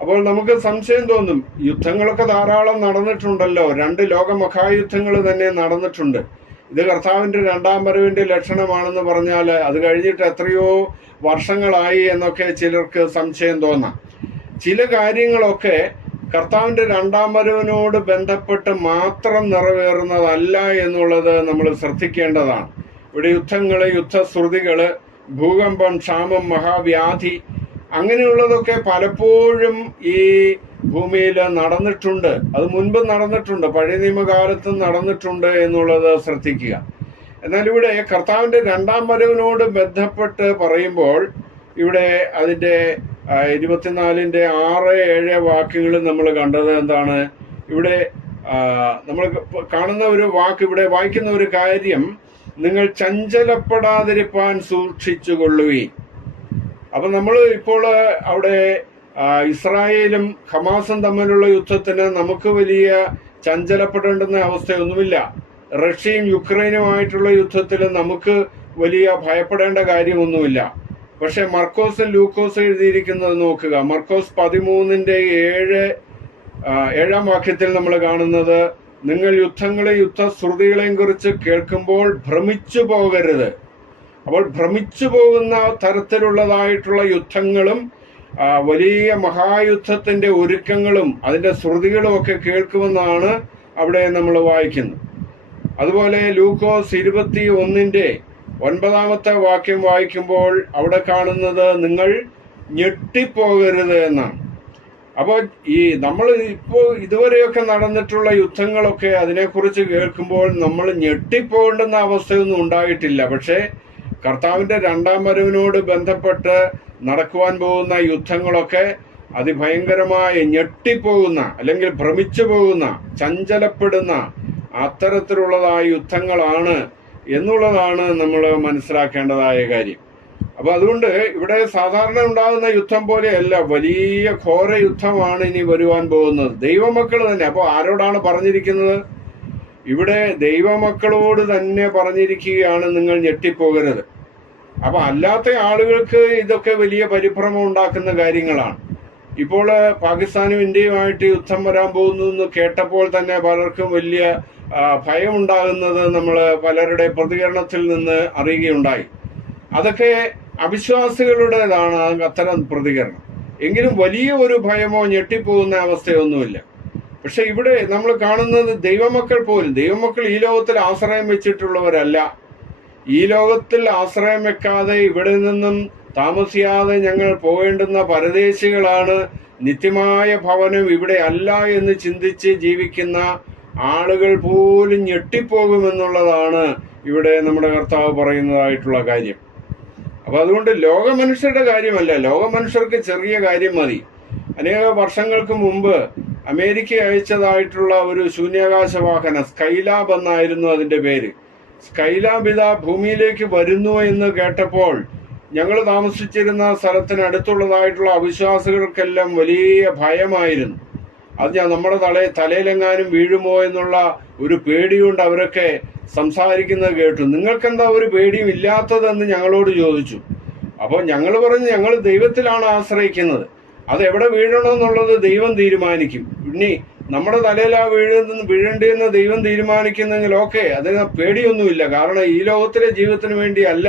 അപ്പോൾ നമുക്ക് സംശയം തോന്നും, യുദ്ധങ്ങളൊക്കെ ധാരാളം നടന്നിട്ടുണ്ടല്ലോ, 2 ലോക മഹായുദ്ധങ്ങൾ തന്നെ നടന്നിട്ടുണ്ട്. ഇത് കർത്താവിന്റെ രണ്ടാം വരവിന്റെ ലക്ഷണമാണെന്ന് പറഞ്ഞാൽ അത് കഴിഞ്ഞിട്ട് എത്രയോ വർഷങ്ങളായി എന്നൊക്കെ ചിലർക്ക് സംശയം തോന്നാം. ചില കാര്യങ്ങളൊക്കെ കർത്താവിന്റെ രണ്ടാം വരവിനോട് ബന്ധപ്പെട്ട് മാത്രം നിറവേറുന്നതല്ല എന്നുള്ളത് നമ്മൾ ശ്രദ്ധിക്കേണ്ടതാണ്. ഇവിടെ യുദ്ധങ്ങള്, യുദ്ധശ്രുതികള്, ഭൂകമ്പം, ക്ഷാമം, മഹാവ്യാധി അങ്ങനെയുള്ളതൊക്കെ പലപ്പോഴും ഈ ഭൂമിയിൽ നടന്നിട്ടുണ്ട്. അത് മുൻപ് നടന്നിട്ടുണ്ട്, പഴയ നിയമകാലത്തും നടന്നിട്ടുണ്ട് എന്നുള്ളത് ശ്രദ്ധിക്കുക. എന്നാൽ ഇവിടെ കർത്താവിന്റെ രണ്ടാം വരവിനോട് ബന്ധപ്പെട്ട് പറയുമ്പോൾ ഇവിടെ അതിന്റെ 24-ന്റെ 6, 7 വാക്യങ്ങളിൽ നമ്മൾ കണ്ടത് എന്താണ്? ഇവിടെ നമ്മൾ കാണുന്ന ഒരു വാക്ക്, ഇവിടെ വായിക്കുന്ന ഒരു കാര്യം, നിങ്ങൾ ചഞ്ചലപ്പെടാതിരിപ്പാൻ സൂക്ഷിച്ചുകൊള്ളുവീൻ. അപ്പൊ നമ്മൾ ഇപ്പോൾ അവിടെ ഇസ്രായേലും ഹമാസും തമ്മിലുള്ള യുദ്ധത്തിന് നമുക്ക് വലിയ ചഞ്ചലപ്പെടേണ്ടുന്ന അവസ്ഥയൊന്നുമില്ല. റഷ്യയും യുക്രൈനുമായിട്ടുള്ള യുദ്ധത്തിൽ നമുക്ക് വലിയ ഭയപ്പെടേണ്ട കാര്യമൊന്നുമില്ല. പക്ഷെ മർക്കോസും ലൂക്കോസും എഴുതിയിരിക്കുന്നത് നോക്കുക. മർക്കോസ് 13:7 വാക്യത്തിൽ നമ്മൾ കാണുന്നത്, നിങ്ങൾ യുദ്ധങ്ങളെയും യുദ്ധശ്രുതികളെയും കുറിച്ച് കേൾക്കുമ്പോൾ ഭ്രമിച്ചു പോകരുത്. അപ്പോൾ ഭ്രമിച്ചു പോകുന്ന തരത്തിലുള്ളതായിട്ടുള്ള യുദ്ധങ്ങളും വലിയ മഹായുദ്ധത്തിന്റെ ഒരുക്കങ്ങളും അതിന്റെ ശ്രുതികളും ഒക്കെ കേൾക്കുമെന്നാണ് അവിടെ നമ്മൾ വായിക്കുന്നത്. അതുപോലെ ലൂക്കോസ് 21:9 വാക്യം വായിക്കുമ്പോൾ അവിടെ കാണുന്നത് നിങ്ങൾ ഞെട്ടിപ്പോകരുത് എന്നാണ്. അപ്പോൾ നമ്മൾ ഇപ്പോൾ ഇതുവരെയൊക്കെ നടന്നിട്ടുള്ള യുദ്ധങ്ങളൊക്കെ അതിനെക്കുറിച്ച് കേൾക്കുമ്പോൾ നമ്മൾ ഞെട്ടിപ്പോകേണ്ടുന്ന അവസ്ഥയൊന്നും ഉണ്ടായിട്ടില്ല. പക്ഷേ കർത്താവിന്റെ രണ്ടാം വരവിനോട് ബന്ധപ്പെട്ട് നടക്കുവാൻ പോകുന്ന യുദ്ധങ്ങളൊക്കെ അതിഭയങ്കരമായ ഞെട്ടിപ്പോകുന്ന അല്ലെങ്കിൽ ഭ്രമിച്ചു പോകുന്ന ചഞ്ചലപ്പെടുന്ന അത്തരത്തിലുള്ളതായ യുദ്ധങ്ങളാണ് എന്നുള്ളതാണ് നമ്മൾ മനസ്സിലാക്കേണ്ടതായ കാര്യം. അപ്പൊ അതുകൊണ്ട് ഇവിടെ സാധാരണ ഉണ്ടാകുന്ന യുദ്ധം പോലെയല്ല, വലിയ ഘോര യുദ്ധമാണ് ഇനി വരുവാൻ പോകുന്നത്. ദൈവമക്കൾ തന്നെ. അപ്പോൾ ആരോടാണ് പറഞ്ഞിരിക്കുന്നത്? ഇവിടെ ദൈവമക്കളോട് തന്നെ പറഞ്ഞിരിക്കുകയാണ്, നിങ്ങൾ ഞെട്ടിപ്പോകരുത്. അപ്പൊ അല്ലാത്ത ആളുകൾക്ക് ഇതൊക്കെ വലിയ പരിഭ്രമം ഉണ്ടാക്കുന്ന കാര്യങ്ങളാണ്. ഇപ്പോൾ പാകിസ്ഥാനും ഇന്ത്യയുമായിട്ട് യുദ്ധം വരാൻ പോകുന്നു എന്ന് കേട്ടപ്പോൾ തന്നെ പലർക്കും വലിയ ഭയമുണ്ടാകുന്നത് നമ്മൾ പലരുടെ പ്രതികരണത്തിൽ നിന്ന് അറിയുകയുണ്ടായി. അതൊക്കെ അവിശ്വാസികളുടേതാണ് അത്തരം പ്രതികരണം. എങ്കിലും വലിയ ഒരു ഭയമോ ഞെട്ടിപ്പോകുന്ന അവസ്ഥയൊന്നുമില്ല. പക്ഷെ ഇവിടെ നമ്മൾ കാണുന്നത് ദൈവമക്കൾ പോലും, ദൈവമക്കൾ ഈ ലോകത്തിൽ ആശ്രയം വെച്ചിട്ടുള്ളവരല്ല. ഈ ലോകത്തിൽ ആശ്രയം വെക്കാതെ ഇവിടെ നിന്നും താമസിയാതെ ഞങ്ങൾ പോകേണ്ടുന്ന പരദേശികളാണ്, നിത്യമായ ഭവനം ഇവിടെ അല്ല എന്ന് ചിന്തിച്ച് ജീവിക്കുന്ന ആളുകൾ പോലും ഞെട്ടിപ്പോകുമെന്നുള്ളതാണ് ഇവിടെ നമ്മുടെ കർത്താവ് പറയുന്നതായിട്ടുള്ള കാര്യം. അപ്പൊ അതുകൊണ്ട് ലോകമനുഷ്യരുടെ കാര്യമല്ല, ലോകമനുഷ്യർക്ക് ചെറിയ കാര്യം മതി. അനേക വർഷങ്ങൾക്ക് മുമ്പ് അമേരിക്ക അയച്ചതായിട്ടുള്ള ഒരു ശൂന്യാകാശ വാഹനം സ്കൈലാബ് എന്നായിരുന്നു അതിന്റെ പേര്. സ്കൈലാബ് ഇതാ ഭൂമിയിലേക്ക് വരുന്നു എന്ന് കേട്ടപ്പോൾ ഞങ്ങൾ താമസിച്ചിരുന്ന സ്ഥലത്തിനടുത്തുള്ളതായിട്ടുള്ള അവിശ്വാസികൾക്കെല്ലാം വലിയ ഭയമായിരുന്നു. അത് നമ്മുടെ തലയിലെങ്ങാനും വീഴുമോ എന്നുള്ള ഒരു പേടിയുണ്ട് അവരൊക്കെ സംസാരിക്കുന്നത് കേട്ടു. നിങ്ങൾക്കെന്താ ഒരു പേടിയും ഇല്ലാത്തതെന്ന് ഞങ്ങളോട് ചോദിച്ചു. അപ്പോൾ ഞങ്ങൾ പറഞ്ഞു, ഞങ്ങൾ ദൈവത്തിലാണ് ആശ്രയിക്കുന്നത്, അത് എവിടെ വീഴണമെന്നുള്ളത് ദൈവം തീരുമാനിക്കും. ഇനി നമ്മുടെ തലയിലാ വീഴേണ്ടതെന്ന് ദൈവം തീരുമാനിക്കുന്നെങ്കിൽ ഓക്കെ, അതിന് പേടിയൊന്നുമില്ല. കാരണം ഈ ലോകത്തിലെ ജീവിതത്തിന് വേണ്ടിയല്ല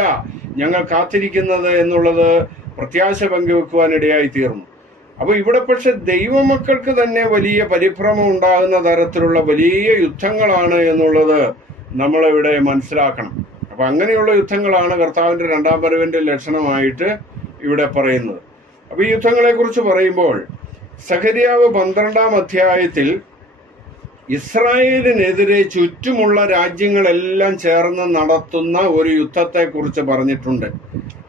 ഞങ്ങൾ കാത്തിരിക്കുന്നത് എന്നുള്ളത് പ്രത്യാശ പങ്കുവെക്കുവാനിടയായി തീർന്നു. അപ്പൊ ഇവിടെ പക്ഷെ ദൈവമക്കൾക്ക് തന്നെ വലിയ പരിഭ്രമം ഉണ്ടാകുന്ന തരത്തിലുള്ള വലിയ യുദ്ധങ്ങളാണ് എന്നുള്ളത് നമ്മളിവിടെ മനസ്സിലാക്കണം. അപ്പൊ അങ്ങനെയുള്ള യുദ്ധങ്ങളാണ് കർത്താവിന്റെ രണ്ടാം വരവിന്റെ ലക്ഷണമായിട്ട് ഇവിടെ പറയുന്നത്. അപ്പൊ ഈ യുദ്ധങ്ങളെ കുറിച്ച് പറയുമ്പോൾ സഖരിയാവ് 12 ഇസ്രായേലിനെതിരെ ചുറ്റുമുള്ള രാജ്യങ്ങളെല്ലാം ചേർന്ന് നടത്തുന്ന ഒരു യുദ്ധത്തെ കുറിച്ച് പറഞ്ഞിട്ടുണ്ട്.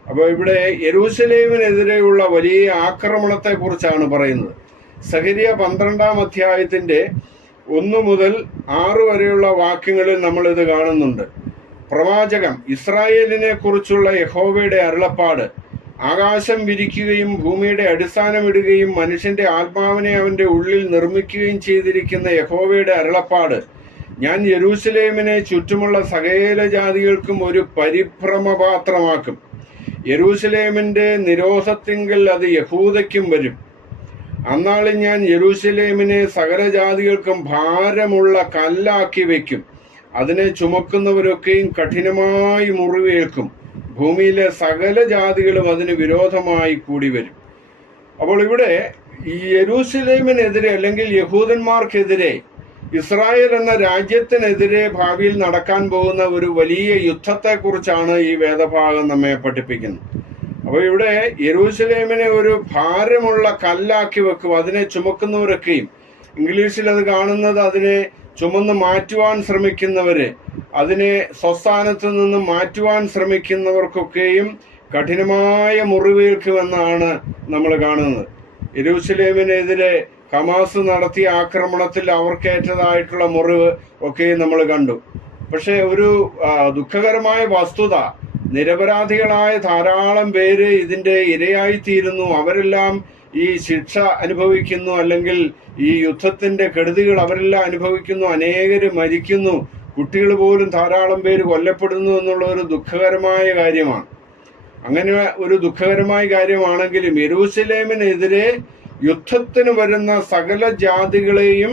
അപ്പോൾ ഇവിടെ യെരൂശലേമിനെതിരെയുള്ള വലിയ ആക്രമണത്തെ കുറിച്ചാണ് പറയുന്നത്. സഖരിയ 12 1 മുതൽ 6 വരെയുള്ള വാക്യങ്ങളിൽ നമ്മൾ ഇത് കാണുന്നുണ്ട്. പ്രവാചകം, ഇസ്രായേലിനെ കുറിച്ചുള്ള യഹോവയുടെ അരുളപ്പാട്, ആകാശം വിരിക്കുകയും ഭൂമിയുടെ അടിസ്ഥാനമിടുകയും മനുഷ്യന്റെ ആത്മാവിനെ അവന്റെ ഉള്ളിൽ നിർമ്മിക്കുകയും ചെയ്തിരിക്കുന്ന യഹോവയുടെ അരുളപ്പാട്, ഞാൻ യെരൂശലേമിനെ ചുറ്റുമുള്ള സകല ജാതികൾക്കും ഒരു പരിഭ്രമപാത്രമാക്കും. യെരൂശലേമിന്റെ നിരോധത്തിങ്കൽ അത് യഹൂദയ്ക്കും വരും. അന്നാളിൽ ഞാൻ യെരൂശലേമിനെ സകല ജാതികൾക്കും ഭാരമുള്ള കല്ലാക്കി വയ്ക്കും. അതിനെ ചുമക്കുന്നവരൊക്കെയും കഠിനമായി മുറിവേൽക്കും. ഭൂമിയിലെ സകല ജാതികളും അതിന് വിരോധമായി കൂടി വരും. അപ്പോൾ ഇവിടെ ഈ യെരൂശലേമിനെതിരെ അല്ലെങ്കിൽ യഹൂദന്മാർക്കെതിരെ, ഇസ്രായേൽ എന്ന രാജ്യത്തിനെതിരെ ഭാവിയിൽ നടക്കാൻ പോകുന്ന ഒരു വലിയ യുദ്ധത്തെക്കുറിച്ചാണ് ഈ വേദഭാഗം നമ്മെ പഠിപ്പിക്കുന്നത്. അപ്പോൾ ഇവിടെ യെരൂശലേമിനെ ഒരു ഭാരമുള്ള കല്ലാക്കി വെക്കും. അതിനെ ചുമക്കുന്നവരൊക്കെയും, ഇംഗ്ലീഷിൽ അത് കാണുന്നത് അതിനെ ചുമന്ന് മാറ്റുവാൻ ശ്രമിക്കുന്നവര്, അതിനെ സ്വസ്ഥാനത്ത് നിന്ന് മാറ്റുവാൻ ശ്രമിക്കുന്നവർക്കൊക്കെയും കഠിനമായ മുറിവേൽക്കുമെന്നാണ് നമ്മൾ കാണുന്നത്. യെരൂശലേമിനെതിരെ ഹമാസ് നടത്തിയ ആക്രമണത്തിൽ അവർക്കേറ്റതായിട്ടുള്ള മുറിവ് ഒക്കെ നമ്മൾ കണ്ടു. പക്ഷെ ഒരു ദുഃഖകരമായ വസ്തുത, നിരപരാധികളായ ധാരാളം പേര് ഇതിന്റെ ഇരയായിത്തീരുന്നു. അവരെല്ലാം ഈ ശിക്ഷ അനുഭവിക്കുന്നു, അല്ലെങ്കിൽ ഈ യുദ്ധത്തിന്റെ കെടുതികൾ അവരെല്ലാം അനുഭവിക്കുന്നു, അനേകര് മരിക്കുന്നു, കുട്ടികൾ പോലും ധാരാളം പേര് കൊല്ലപ്പെടുന്നു എന്നുള്ള ഒരു ദുഃഖകരമായ കാര്യമാണ്. അങ്ങനെ ഒരു ദുഃഖകരമായ കാര്യമാണെങ്കിലും യെരൂശലേമിനെതിരെ യുദ്ധത്തിന് വരുന്ന സകല ജാതികളെയും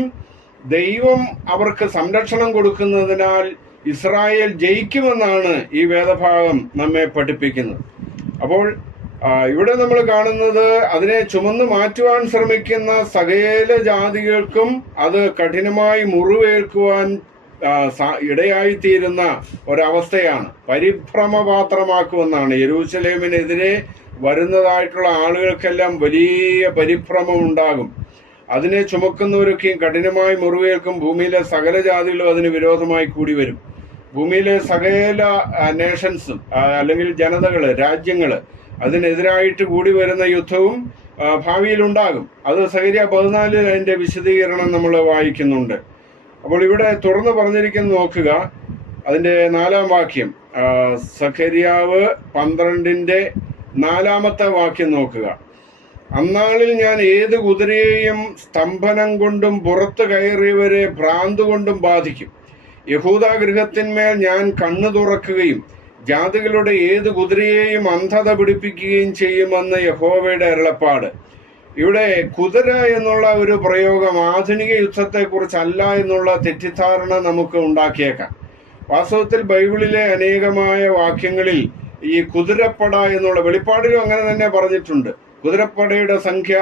ദൈവം അവർക്ക് സംരക്ഷണം കൊടുക്കുന്നതിനാൽ ഇസ്രായേൽ ജയിക്കുമെന്നാണ് ഈ വേദഭാഗം നമ്മെ പഠിപ്പിക്കുന്നത്. അപ്പോൾ ഇവിടെ നമ്മൾ കാണുന്നത് അതിനെ ചുമന്നു മാറ്റുവാൻ ശ്രമിക്കുന്ന സകല ജാതികൾക്കും അത് കഠിനമായി മുറിവേൽക്കുവാൻ ഇടയായിത്തീരുന്ന ഒരവസ്ഥയാണ്. പരിഭ്രമപാത്രമാക്കുമെന്നാണ്. യെരൂശലേമിനെതിരെ വരുന്നതായിട്ടുള്ള ആളുകൾക്കെല്ലാം വലിയ പരിഭ്രമം ഉണ്ടാകും. അതിനെ ചുമക്കുന്നവരൊക്കെയും കഠിനമായി മുറിവേൽക്കും. ഭൂമിയിലെ സകല ജാതികളും അതിന് വിരോധമായി കൂടി വരും. ഭൂമിയിലെ സകല നേഷൻസും അല്ലെങ്കിൽ ജനതകള്, രാജ്യങ്ങള് അതിനെതിരായിട്ട് കൂടി വരുന്ന യുദ്ധവും ഭാവിയിൽ ഉണ്ടാകും. അത് സഖരിയ 14 അതിന്റെ വിശദീകരണം നമ്മൾ വായിക്കുന്നുണ്ട്. അപ്പോൾ ഇവിടെ തുറന്നു പറഞ്ഞിരിക്കുന്നത് നോക്കുക, അതിന്റെ 4-ാം വാക്യം, സഖരിയാവ് 12-ന്റെ 4-ാമത്തെ വാക്യം നോക്കുക. അന്നാളിൽ ഞാൻ ഏത് കുതിരയെയും സ്തംഭനം കൊണ്ടും പുറത്തു കയറിയവരെ ഭ്രാന്ത് കൊണ്ടും ബാധിക്കും. യഹൂദാ ഗൃഹത്തിന്മേൽ ഞാൻ കണ്ണു തുറക്കുകയും ജാതികളുടെ ഏത് കുതിരയെയും അന്ധത പിടിപ്പിക്കുകയും ചെയ്യുമെന്ന് യഹോവയുടെ അരുളപ്പാട്. ഇവിടെ കുതിര എന്നുള്ള ഒരു പ്രയോഗം ആധുനിക യുദ്ധത്തെക്കുറിച്ചല്ല എന്നുള്ള തെറ്റിദ്ധാരണ നമുക്ക് ഉണ്ടാക്കിയേക്കാം. വാസ്തവത്തിൽ ബൈബിളിലെ അനേകമായ വാക്യങ്ങളിൽ ഈ കുതിരപ്പട എന്നുള്ള, വെളിപ്പാടിലും അങ്ങനെ തന്നെ പറഞ്ഞിട്ടുണ്ട്. കുതിരപ്പടയുടെ സംഖ്യ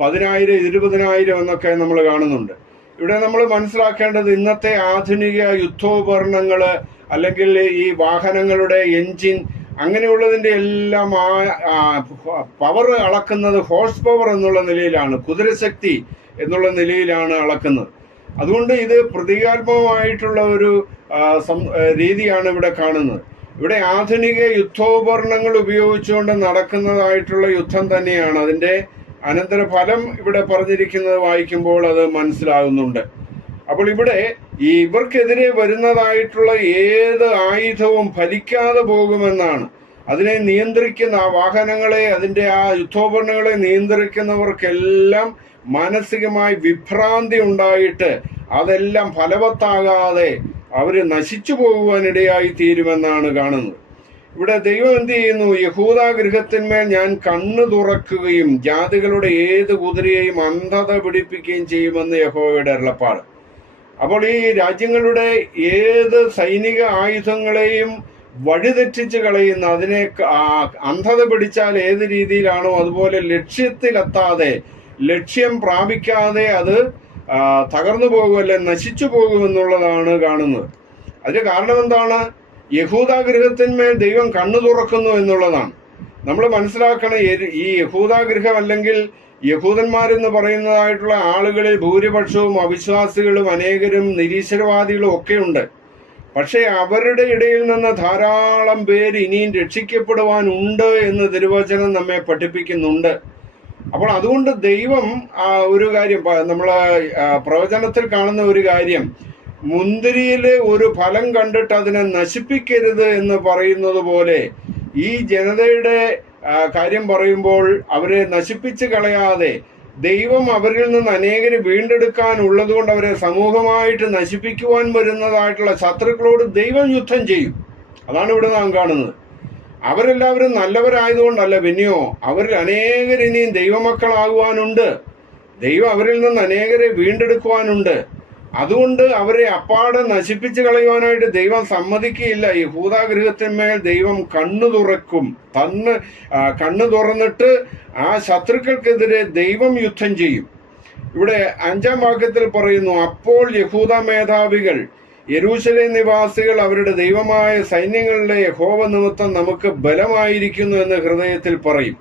10,000, 20,000 എന്നൊക്കെ നമ്മൾ കാണുന്നുണ്ട്. ഇവിടെ നമ്മൾ മനസ്സിലാക്കേണ്ടത് ഇന്നത്തെ ആധുനിക യുദ്ധോപകരണങ്ങള് അല്ലെങ്കിൽ ഈ വാഹനങ്ങളുടെ എൻജിൻ അങ്ങനെയുള്ളതിന്റെ എല്ലാം പവർ അളക്കുന്നത് ഹോഴ്സ് പവർ എന്നുള്ള നിലയിലാണ്, കുതിരശക്തി എന്നുള്ള നിലയിലാണ് അളക്കുന്നത്. അതുകൊണ്ട് ഇത് പ്രതീകാത്മകമായിട്ടുള്ള ഒരു രീതിയാണ് ഇവിടെ കാണുന്നത്. ഇവിടെ ആധുനിക യുദ്ധോപകരണങ്ങൾ ഉപയോഗിച്ചുകൊണ്ട് നടക്കുന്നതായിട്ടുള്ള യുദ്ധം തന്നെയാണ്. അതിന്റെ അനന്തരഫലം ഇവിടെ പറഞ്ഞിരിക്കുന്നത് വായിക്കുമ്പോൾ അത് മനസ്സിലാകുന്നുണ്ട്. അപ്പോൾ ഇവിടെ ഇവർക്കെതിരെ വരുന്നതായിട്ടുള്ള ഏത് ആയുധവും ഫലിക്കാതെ പോകുമെന്നാണ്. അതിനെ നിയന്ത്രിക്കുന്ന ആ വാഹനങ്ങളെ, അതിന്റെ ആ യുദ്ധോപകരണങ്ങളെ നിയന്ത്രിക്കുന്നവർക്കെല്ലാം മാനസികമായി വിഭ്രാന്തി ഉണ്ടായിട്ട് അതെല്ലാം ഫലവത്താകാതെ അവര് നശിച്ചു പോകുവാനിടയായി തീരുമെന്നാണ് കാണുന്നത്. ഇവിടെ ദൈവം എന്ത് ചെയ്യുന്നു? യഹൂദാ ഗൃഹത്തിന്മേൽ ഞാൻ കണ്ണു തുറക്കുകയും ജാതികളുടെ ഏത് കുതിരയെയും അന്ധത പിടിപ്പിക്കുകയും ചെയ്യുമെന്ന് യഹോവയുടെ അരുളപ്പാട്. അപ്പോൾ ഈ രാജ്യങ്ങളുടെ ഏത് സൈനിക ആയുധങ്ങളെയും വഴിതെറ്റിച്ച് കളയുന്ന, അതിനെ അന്ധത പിടിച്ചാൽ ഏത് രീതിയിലാണോ അതുപോലെ ലക്ഷ്യത്തിലെത്താതെ, ലക്ഷ്യം പ്രാപിക്കാതെ അത് തകർന്നു പോകുമല്ലേ, നശിച്ചു പോകുമെന്നുള്ളതാണ് കാണുന്നത്. അതിന് കാരണം എന്താണ്? യഹൂദാ ഗൃഹത്തിന്മേൽ ദൈവം കണ്ണു തുറക്കുന്നു എന്നുള്ളതാണ്. നമ്മൾ മനസ്സിലാക്കണം, ഈ യഹൂദാ ഗൃഹം അല്ലെങ്കിൽ യഹൂദന്മാരെന്ന് പറയുന്നതായിട്ടുള്ള ആളുകളിൽ ഭൂരിപക്ഷവും അവിശ്വാസികളും അനേകരും നിരീശ്വരവാദികളും ഒക്കെ ഉണ്ട്. പക്ഷെ അവരുടെ ഇടയിൽ നിന്ന് ധാരാളം പേര് ഇനിയും രക്ഷിക്കപ്പെടുവാനുണ്ട് എന്ന് തിരുവചനം നമ്മെ പഠിപ്പിക്കുന്നുണ്ട്. അപ്പോൾ അതുകൊണ്ട് ദൈവം ഒരു കാര്യം, നമ്മൾ പ്രവചനത്തിൽ കാണുന്ന ഒരു കാര്യം, മുന്തിരിയിലെ ഒരു ഫലം കണ്ടിട്ട് അതിനെ നശിപ്പിക്കരുത് എന്ന് പറയുന്നത് പോലെ ഈ ജനതയുടെ കാര്യം പറയുമ്പോൾ അവരെ നശിപ്പിച്ച് കളയാതെ ദൈവം അവരിൽ നിന്ന് അനേകര് വീണ്ടെടുക്കാനുള്ളത് കൊണ്ട് അവരെ സമൂഹമായിട്ട് നശിപ്പിക്കുവാൻ വരുന്നതായിട്ടുള്ള ശത്രുക്കളോട് ദൈവം യുദ്ധം ചെയ്യും. അതാണ് ഇവിടെ നാം കാണുന്നത്. അവരെല്ലാവരും നല്ലവരായതുകൊണ്ടല്ല, പിന്നെയോ അവരിൽ അനേകരിനിയും ദൈവമക്കളാകുവാനുണ്ട്. ദൈവം അവരിൽ നിന്ന് അനേകരെ വീണ്ടെടുക്കുവാനുണ്ട്. അതുകൊണ്ട് അവരെ അപ്പാടെ നശിപ്പിച്ചു കളയുവാനായിട്ട് ദൈവം സമ്മതിക്കുകയില്ല. യഹൂദാ ഗൃഹത്തിന്മേൽ ദൈവം കണ്ണു തുറക്കും. കണ്ണു തുറന്നിട്ട് ആ ശത്രുക്കൾക്കെതിരെ ദൈവം യുദ്ധം ചെയ്യും. ഇവിടെ 5-ാം വാക്യത്തിൽ പറയുന്നു, അപ്പോൾ യഹൂദ മേധാവികൾ യെരൂശലേം നിവാസികൾ അവരുടെ ദൈവമായ സൈന്യങ്ങളിലെ യഹോവ നിമിത്തം നമുക്ക് ബലമായിരിക്കുന്നു എന്ന് ഹൃദയത്തിൽ പറയും.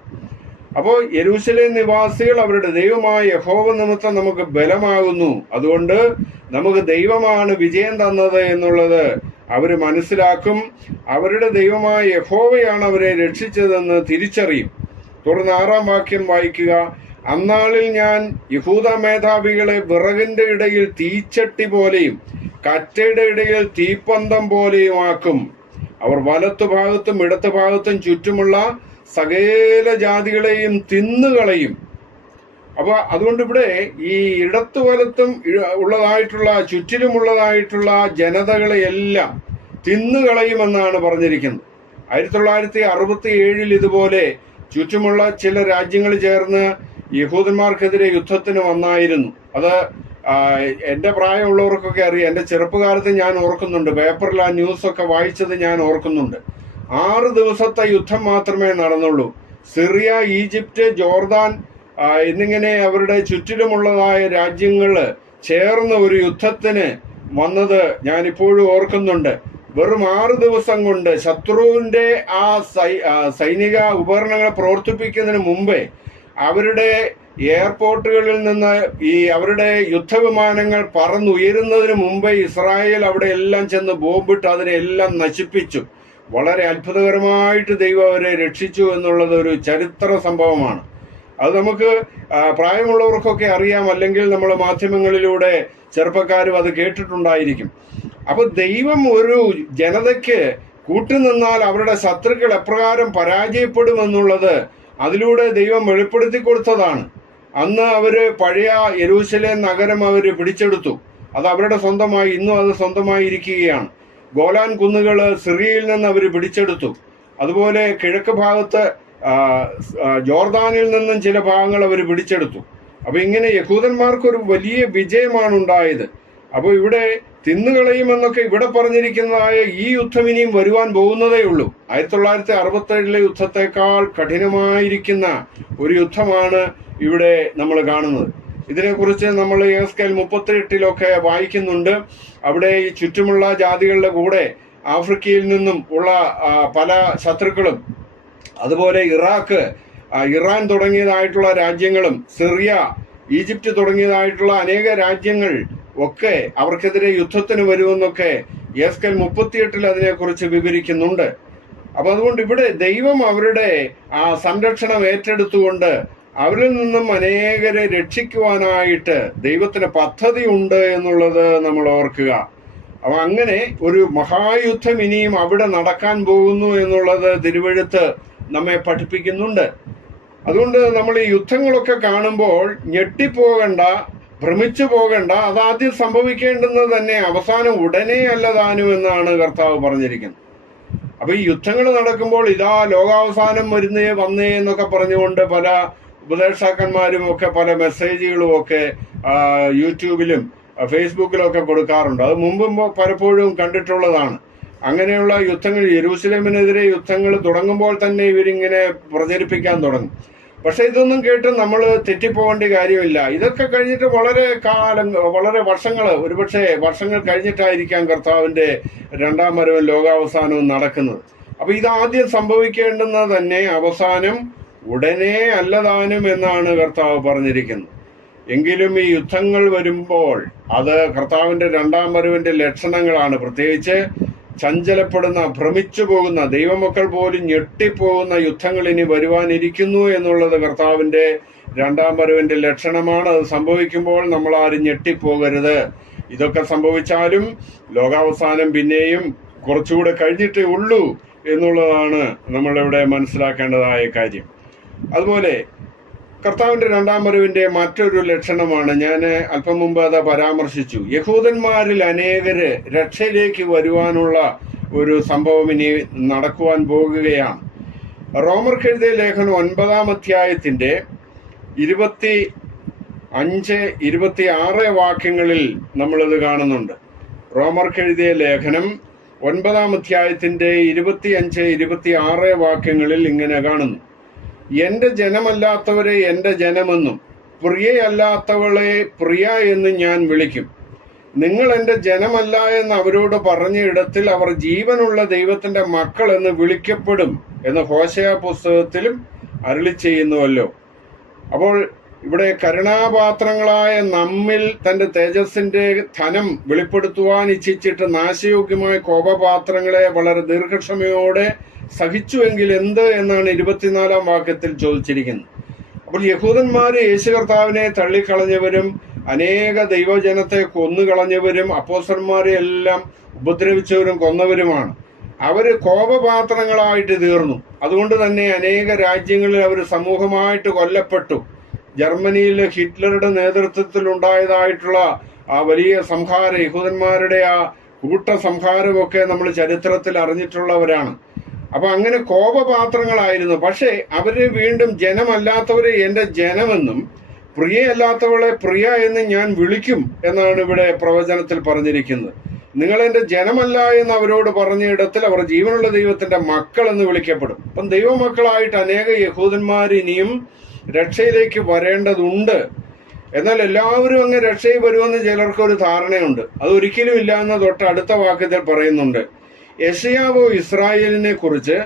അപ്പോൾ യെരൂശലേം നിവാസികൾ അവരുടെ ദൈവമായ യഹോവ നിമിത്തം നമുക്ക് ബലമാകുന്നു, അതുകൊണ്ട് നമുക്ക് ദൈവമാണ് വിജയം തന്നത് എന്നുള്ളത് അവര് മനസ്സിലാക്കും. അവരുടെ ദൈവമായ യഹോവയാണ് അവരെ രക്ഷിച്ചതെന്ന് തിരിച്ചറിയും. തുടർന്ന് 6-ാം വാക്യം വായിക്കുക. അന്നാളിൽ ഞാൻ യഹൂദ മേധാവികളെ വിറകിന്റെ ഇടയിൽ തീച്ചട്ടി പോലെയും കറ്റയുടെ ഇടയിൽ തീപ്പന്തം പോലെയും ആക്കും. അവർ വലത്തുഭാഗത്തും ഇടത്തുഭാഗത്തും ചുറ്റുമുള്ള സകല ജാതികളെയും തിന്നുകളയും. അപ്പൊ അതുകൊണ്ട് ഇവിടെ ഈ ഇടത്തു വലത്തും ഉള്ളതായിട്ടുള്ള ചുറ്റിലുമുള്ളതായിട്ടുള്ള ജനതകളെയെല്ലാം തിന്നുകളയുമെന്നാണ് പറഞ്ഞിരിക്കുന്നത്. 1967 ഇതുപോലെ ചുറ്റുമുള്ള ചില രാജ്യങ്ങൾ ചേർന്ന് യഹൂദന്മാർക്കെതിരെ യുദ്ധത്തിന് വന്നായിരുന്നു. അത് എൻ്റെ പ്രായമുള്ളവർക്കൊക്കെ അറിയാം. എൻ്റെ ചെറുപ്പകാലത്ത് ഞാൻ ഓർക്കുന്നുണ്ട്, പേപ്പറിൽ ആ ന്യൂസൊക്കെ വായിച്ചത് ഞാൻ ഓർക്കുന്നുണ്ട്. 6 ദിവസത്തെ യുദ്ധം മാത്രമേ നടന്നുള്ളൂ. സിറിയ, ഈജിപ്റ്റ്, ജോർദാൻ എന്നിങ്ങനെ അവരുടെ ചുറ്റിലുമുള്ളതായ രാജ്യങ്ങൾ ചേർന്ന് ഒരു യുദ്ധത്തിന് വന്നത് ഞാൻ ഇപ്പോഴും ഓർക്കുന്നുണ്ട്. വെറും 6 ദിവസം കൊണ്ട് ശത്രുവിന്റെ ആ സൈനിക ഉപകരണങ്ങളെ പ്രവർത്തിപ്പിക്കുന്നതിന് മുമ്പേ അവരുടെ എയർപോർട്ടുകളിൽ നിന്ന് അവരുടെ യുദ്ധവിമാനങ്ങൾ പറന്നുയരുന്നതിന് മുമ്പേ ഇസ്രായേൽ അവിടെ എല്ലാം ചെന്ന് ബോംബിട്ട് അതിനെല്ലാം നശിപ്പിച്ചു. വളരെ അത്ഭുതകരമായിട്ട് ദൈവം അവരെ രക്ഷിച്ചു എന്നുള്ളത് ഒരു ചരിത്ര സംഭവമാണ്. അത് നമുക്ക് പ്രായമുള്ളവർക്കൊക്കെ അറിയാം, അല്ലെങ്കിൽ നമ്മൾ മാധ്യമങ്ങളിലൂടെ ചെറുപ്പക്കാരും അത് കേട്ടിട്ടുണ്ടായിരിക്കും. അപ്പൊ ദൈവം ഒരു ജനതയ്ക്ക് കൂട്ടുനിന്നാൽ അവരുടെ ശത്രുക്കൾ എപ്രകാരം പരാജയപ്പെടുമെന്നുള്ളത് അതിലൂടെ ദൈവം വെളിപ്പെടുത്തി കൊടുത്തതാണ്. അന്ന് അവര് പഴയ യെരൂശലേം നഗരം അവര് പിടിച്ചെടുത്തു. അത് അവരുടെ സ്വന്തമായി, ഇന്നും അത് സ്വന്തമായി ഇരിക്കുകയാണ്. ഗോലാൻ കുന്നുകൾ സിറിയയിൽ നിന്ന് അവർ പിടിച്ചെടുത്തു. അതുപോലെ കിഴക്ക് ഭാഗത്ത് ജോർദാനിൽ നിന്നും ചില ഭാഗങ്ങൾ അവർ പിടിച്ചെടുത്തു. അപ്പൊ ഇങ്ങനെ യഹൂദന്മാർക്കൊരു വലിയ വിജയമാണ് ഉണ്ടായത്. അപ്പോൾ ഇവിടെ തിന്നുകളയുമെന്നൊക്കെ ഇവിടെ പറഞ്ഞിരിക്കുന്നതായ ഈ യുദ്ധം ഇനിയും വരുവാൻ പോകുന്നതേ ഉള്ളൂ. 1967 യുദ്ധത്തെക്കാൾ കഠിനമായിരിക്കുന്ന ഒരു യുദ്ധമാണ് ഇവിടെ നമ്മൾ കാണുന്നത്. ഇതിനെക്കുറിച്ച് നമ്മൾ യെഹെസ്കേൽ 38 വായിക്കുന്നുണ്ട്. അവിടെ ഈ ചുറ്റുമുള്ള ജാതികളുടെ കൂടെ ആഫ്രിക്കയിൽ നിന്നും ഉള്ള പല ശത്രുക്കളും, അതുപോലെ ഇറാൻ തുടങ്ങിയതായിട്ടുള്ള രാജ്യങ്ങളും, സിറിയ, ഈജിപ്റ്റ് തുടങ്ങിയതായിട്ടുള്ള അനേക രാജ്യങ്ങൾ ഒക്കെ അവർക്കെതിരെ യുദ്ധത്തിന് വരുമെന്നൊക്കെ യെഹെസ്കേൽ 38 അതിനെക്കുറിച്ച് വിവരിക്കുന്നുണ്ട്. അപ്പൊ അതുകൊണ്ട് ഇവിടെ ദൈവം അവരുടെ ആ സംരക്ഷണം ഏറ്റെടുത്തുകൊണ്ട് അവരിൽ നിന്നും അനേകരെ രക്ഷിക്കുവാനായിട്ട് ദൈവത്തിന് പദ്ധതി ഉണ്ട് എന്നുള്ളത് നമ്മൾ ഓർക്കുക. അപ്പൊ അങ്ങനെ ഒരു മഹായുദ്ധം ഇനിയും അവിടെ നടക്കാൻ പോകുന്നു എന്നുള്ളത് തിരുവെഴുത്ത് നമ്മെ പഠിപ്പിക്കുന്നുണ്ട്. അതുകൊണ്ട് നമ്മൾ ഈ യുദ്ധങ്ങളൊക്കെ കാണുമ്പോൾ ഞെട്ടിപ്പോകണ്ട, ഭ്രമിച്ചു പോകണ്ട. അതാദ്യം സംഭവിക്കേണ്ടുന്നത് തന്നെ, അവസാനം ഉടനെ അല്ലതാനും എന്നാണ് കർത്താവ് പറഞ്ഞിരിക്കുന്നത്. അപ്പൊ ഈ യുദ്ധങ്ങൾ നടക്കുമ്പോൾ ഇതാ ലോകാവസാനം വന്നേ എന്നൊക്കെ പറഞ്ഞുകൊണ്ട് പല ഉപദേഷ്ടാക്കന്മാരും ഒക്കെ പല മെസ്സേജുകളും ഒക്കെ യൂട്യൂബിലും ഫേസ്ബുക്കിലും ഒക്കെ കൊടുക്കാറുണ്ട്. അത് മുമ്പും പലപ്പോഴും കണ്ടിട്ടുള്ളതാണ്. അങ്ങനെയുള്ള യുദ്ധങ്ങൾ, യെരൂശലേമിനെതിരെ യുദ്ധങ്ങൾ തുടങ്ങുമ്പോൾ തന്നെ ഇവരിങ്ങനെ പ്രചരിപ്പിക്കാൻ തുടങ്ങും. പക്ഷെ ഇതൊന്നും കേട്ട് നമ്മൾ തെറ്റിപ്പോകേണ്ട കാര്യമില്ല. ഇതൊക്കെ കഴിഞ്ഞിട്ട് വളരെ വർഷങ്ങൾ, ഒരുപക്ഷെ വർഷങ്ങൾ കഴിഞ്ഞിട്ടായിരിക്കാം കർത്താവിന്റെ രണ്ടാം വരവും ലോകാവസാനവും നടക്കുന്നത്. അപ്പൊ ഇതാദ്യം സംഭവിക്കേണ്ടുന്നത് തന്നെ, അവസാനം ഉടനെ അല്ലതാനും എന്നാണ് കർത്താവ് പറഞ്ഞിരിക്കുന്നത്. എങ്കിലും ഈ യുദ്ധങ്ങൾ വരുമ്പോൾ അത് കർത്താവിന്റെ രണ്ടാം വരവിന്റെ ലക്ഷണങ്ങളാണ്. പ്രത്യേകിച്ച് ചഞ്ചലപ്പെടുന്ന, ഭ്രമിച്ചു പോകുന്ന, ദൈവമക്കൾ പോലും ഞെട്ടിപ്പോകുന്ന യുദ്ധങ്ങൾ ഇനി വരുവാനിരിക്കുന്നു എന്നുള്ളത് കർത്താവിന്റെ രണ്ടാം വരവിന്റെ ലക്ഷണമാണ്. അത് സംഭവിക്കുമ്പോൾ നമ്മൾ ആരും ഞെട്ടിപ്പോകരുത്. ഇതൊക്കെ സംഭവിച്ചാലും ലോകാവസാനം പിന്നെയും കുറച്ചുകൂടെ കഴിഞ്ഞിട്ടേ ഉള്ളൂ എന്നുള്ളതാണ് നമ്മളിവിടെ മനസ്സിലാക്കേണ്ടതായ കാര്യം. അതുപോലെ കർത്താവിന്റെ രണ്ടാം വരവിന്റെ മറ്റൊരു ലക്ഷണമാണ്, ഞാൻ അല്പം മുമ്പ് അത് പരാമർശിച്ചു, യഹൂദന്മാരിൽ അനേകര് രക്ഷയിലേക്ക് വരുവാനുള്ള ഒരു സംഭവം ഇനി നടക്കുവാൻ പോകുകയാണ്. റോമർക്കെഴുതിയ ലേഖനം 9-ാം അധ്യായത്തിന്റെ 25-26 വാക്യങ്ങളിൽ നമ്മളിത് കാണുന്നുണ്ട്. റോമർക്കെഴുതിയ ലേഖനം 9-ാം അധ്യായത്തിന്റെ 25-26 വാക്യങ്ങളിൽ ഇങ്ങനെ കാണുന്നു: എന്റെ ജനമല്ലാത്തവരെ എന്റെ ജനമെന്നും പ്രിയയല്ലാത്തവളെ പ്രിയ എന്നും ഞാൻ വിളിക്കും. നിങ്ങൾ എന്റെ ജനമല്ല എന്ന് അവരോട് പറഞ്ഞ ഇടത്തിൽ അവർ ജീവനുള്ള ദൈവത്തിന്റെ മക്കൾ എന്ന് വിളിക്കപ്പെടും എന്ന് ഹോശേയ പുസ്തകത്തിലും അരുളി ചെയ്യുന്നുവല്ലോ. അപ്പോൾ ഇവിടെ കരുണാപാത്രങ്ങളായ നമ്മിൽ തന്റെ തേജസ്സിന്റെ ധനം വെളിപ്പെടുത്തുവാൻ ഇച്ഛിച്ചിട്ട് നാശയോഗ്യമായ കോപപാത്രങ്ങളെ വളരെ ദീർഘക്ഷമയോടെ സഹിച്ചുവെങ്കിൽ എന്ത് എന്നാണ് 24-ാം വാക്യത്തിൽ ചോദിച്ചിരിക്കുന്നത്. അപ്പോൾ യഹൂദന്മാര് യേശു കർത്താവിനെ തള്ളിക്കളഞ്ഞവരും അനേക ദൈവജനത്തെ കൊന്നുകളഞ്ഞവരും അപ്പോസ്തലന്മാരെ എല്ലാം ഉപദ്രവിച്ചവരും കൊന്നവരുമാണ്. അവര് കോപപാത്രങ്ങളായിട്ട് തീർന്നു. അതുകൊണ്ട് തന്നെ അനേക രാജ്യങ്ങളിൽ അവർ സമൂഹമായിട്ട് കൊല്ലപ്പെട്ടു. ജർമ്മനിയിൽ ഹിറ്റ്ലറുടെ നേതൃത്വത്തിൽ ഉണ്ടായതായിട്ടുള്ള ആ വലിയ സംഹാരം, യഹൂദന്മാരുടെ ആ കൂട്ട സംഹാരമൊക്കെ നമ്മൾ ചരിത്രത്തിൽ അറിഞ്ഞിട്ടുള്ളവരാണ്. അപ്പൊ അങ്ങനെ കോപപാത്രങ്ങളായിരുന്നു. പക്ഷേ അവര് വീണ്ടും ജനമല്ലാത്തവരെ എൻ്റെ ജനമെന്നും പ്രിയയല്ലാത്തവളെ പ്രിയ എന്ന് ഞാൻ വിളിക്കും എന്നാണ് ഇവിടെ പ്രവചനത്തിൽ പറഞ്ഞിരിക്കുന്നത്. നിങ്ങൾ എൻ്റെ ജനമല്ല എന്ന് അവരോട് പറഞ്ഞിടത്തിൽ അവർ ജീവനുള്ള ദൈവത്തിന്റെ മക്കൾ എന്ന് വിളിക്കപ്പെടും. അപ്പം ദൈവമക്കളായിട്ട് അനേക യഹൂദന്മാർ ഇനിയും രക്ഷയിലേക്ക് വരേണ്ടതുണ്ട്. എന്നാൽ എല്ലാവരും അങ്ങ് രക്ഷയിൽ വരുമെന്ന് ചിലർക്കൊരു ധാരണയുണ്ട്. അത് ഒരിക്കലും ഇല്ല എന്ന് തൊട്ട് അടുത്ത വാക്യത്തിൽ പറയുന്നുണ്ട്. യെശയ്യാവ് ഇസ്രായേലിനെ കുറിച്ച്,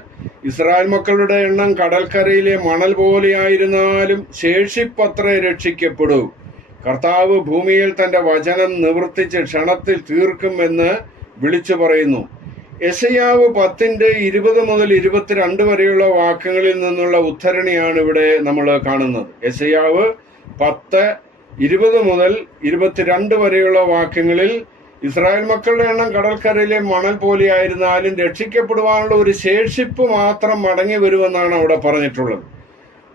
ഇസ്രായേൽ മക്കളുടെ എണ്ണം കടൽക്കരയിലെ മണൽ പോലെയായിരുന്നാലും ശേഷിപ്പത്രേ രക്ഷിക്കപ്പെടൂ. കർത്താവ് ഭൂമിയിൽ തന്റെ വചനം നിവർത്തിച്ച് ക്ഷണത്തിൽ തീർക്കും എന്ന് വിളിച്ചു പറയുന്നു. യെശയ്യാവ് 10:20 മുതൽ 22 വരെയുള്ള വാക്യങ്ങളിൽ നിന്നുള്ള ഉദ്ധരണിയാണ് ഇവിടെ നമ്മൾ കാണുന്നത്. യെശയ്യാവ് 10:20 മുതൽ 22 വരെയുള്ള വാക്യങ്ങളിൽ ഇസ്രായേൽ മക്കളുടെ എണ്ണം കടൽക്കരയിലെ മണൽ പോലെയായിരുന്നാലും രക്ഷിക്കപ്പെടുവാനുള്ള ഒരു ശേഷിപ്പ് മാത്രം മടങ്ങി വരുമെന്നാണ് അവിടെ പറഞ്ഞിട്ടുള്ളത്.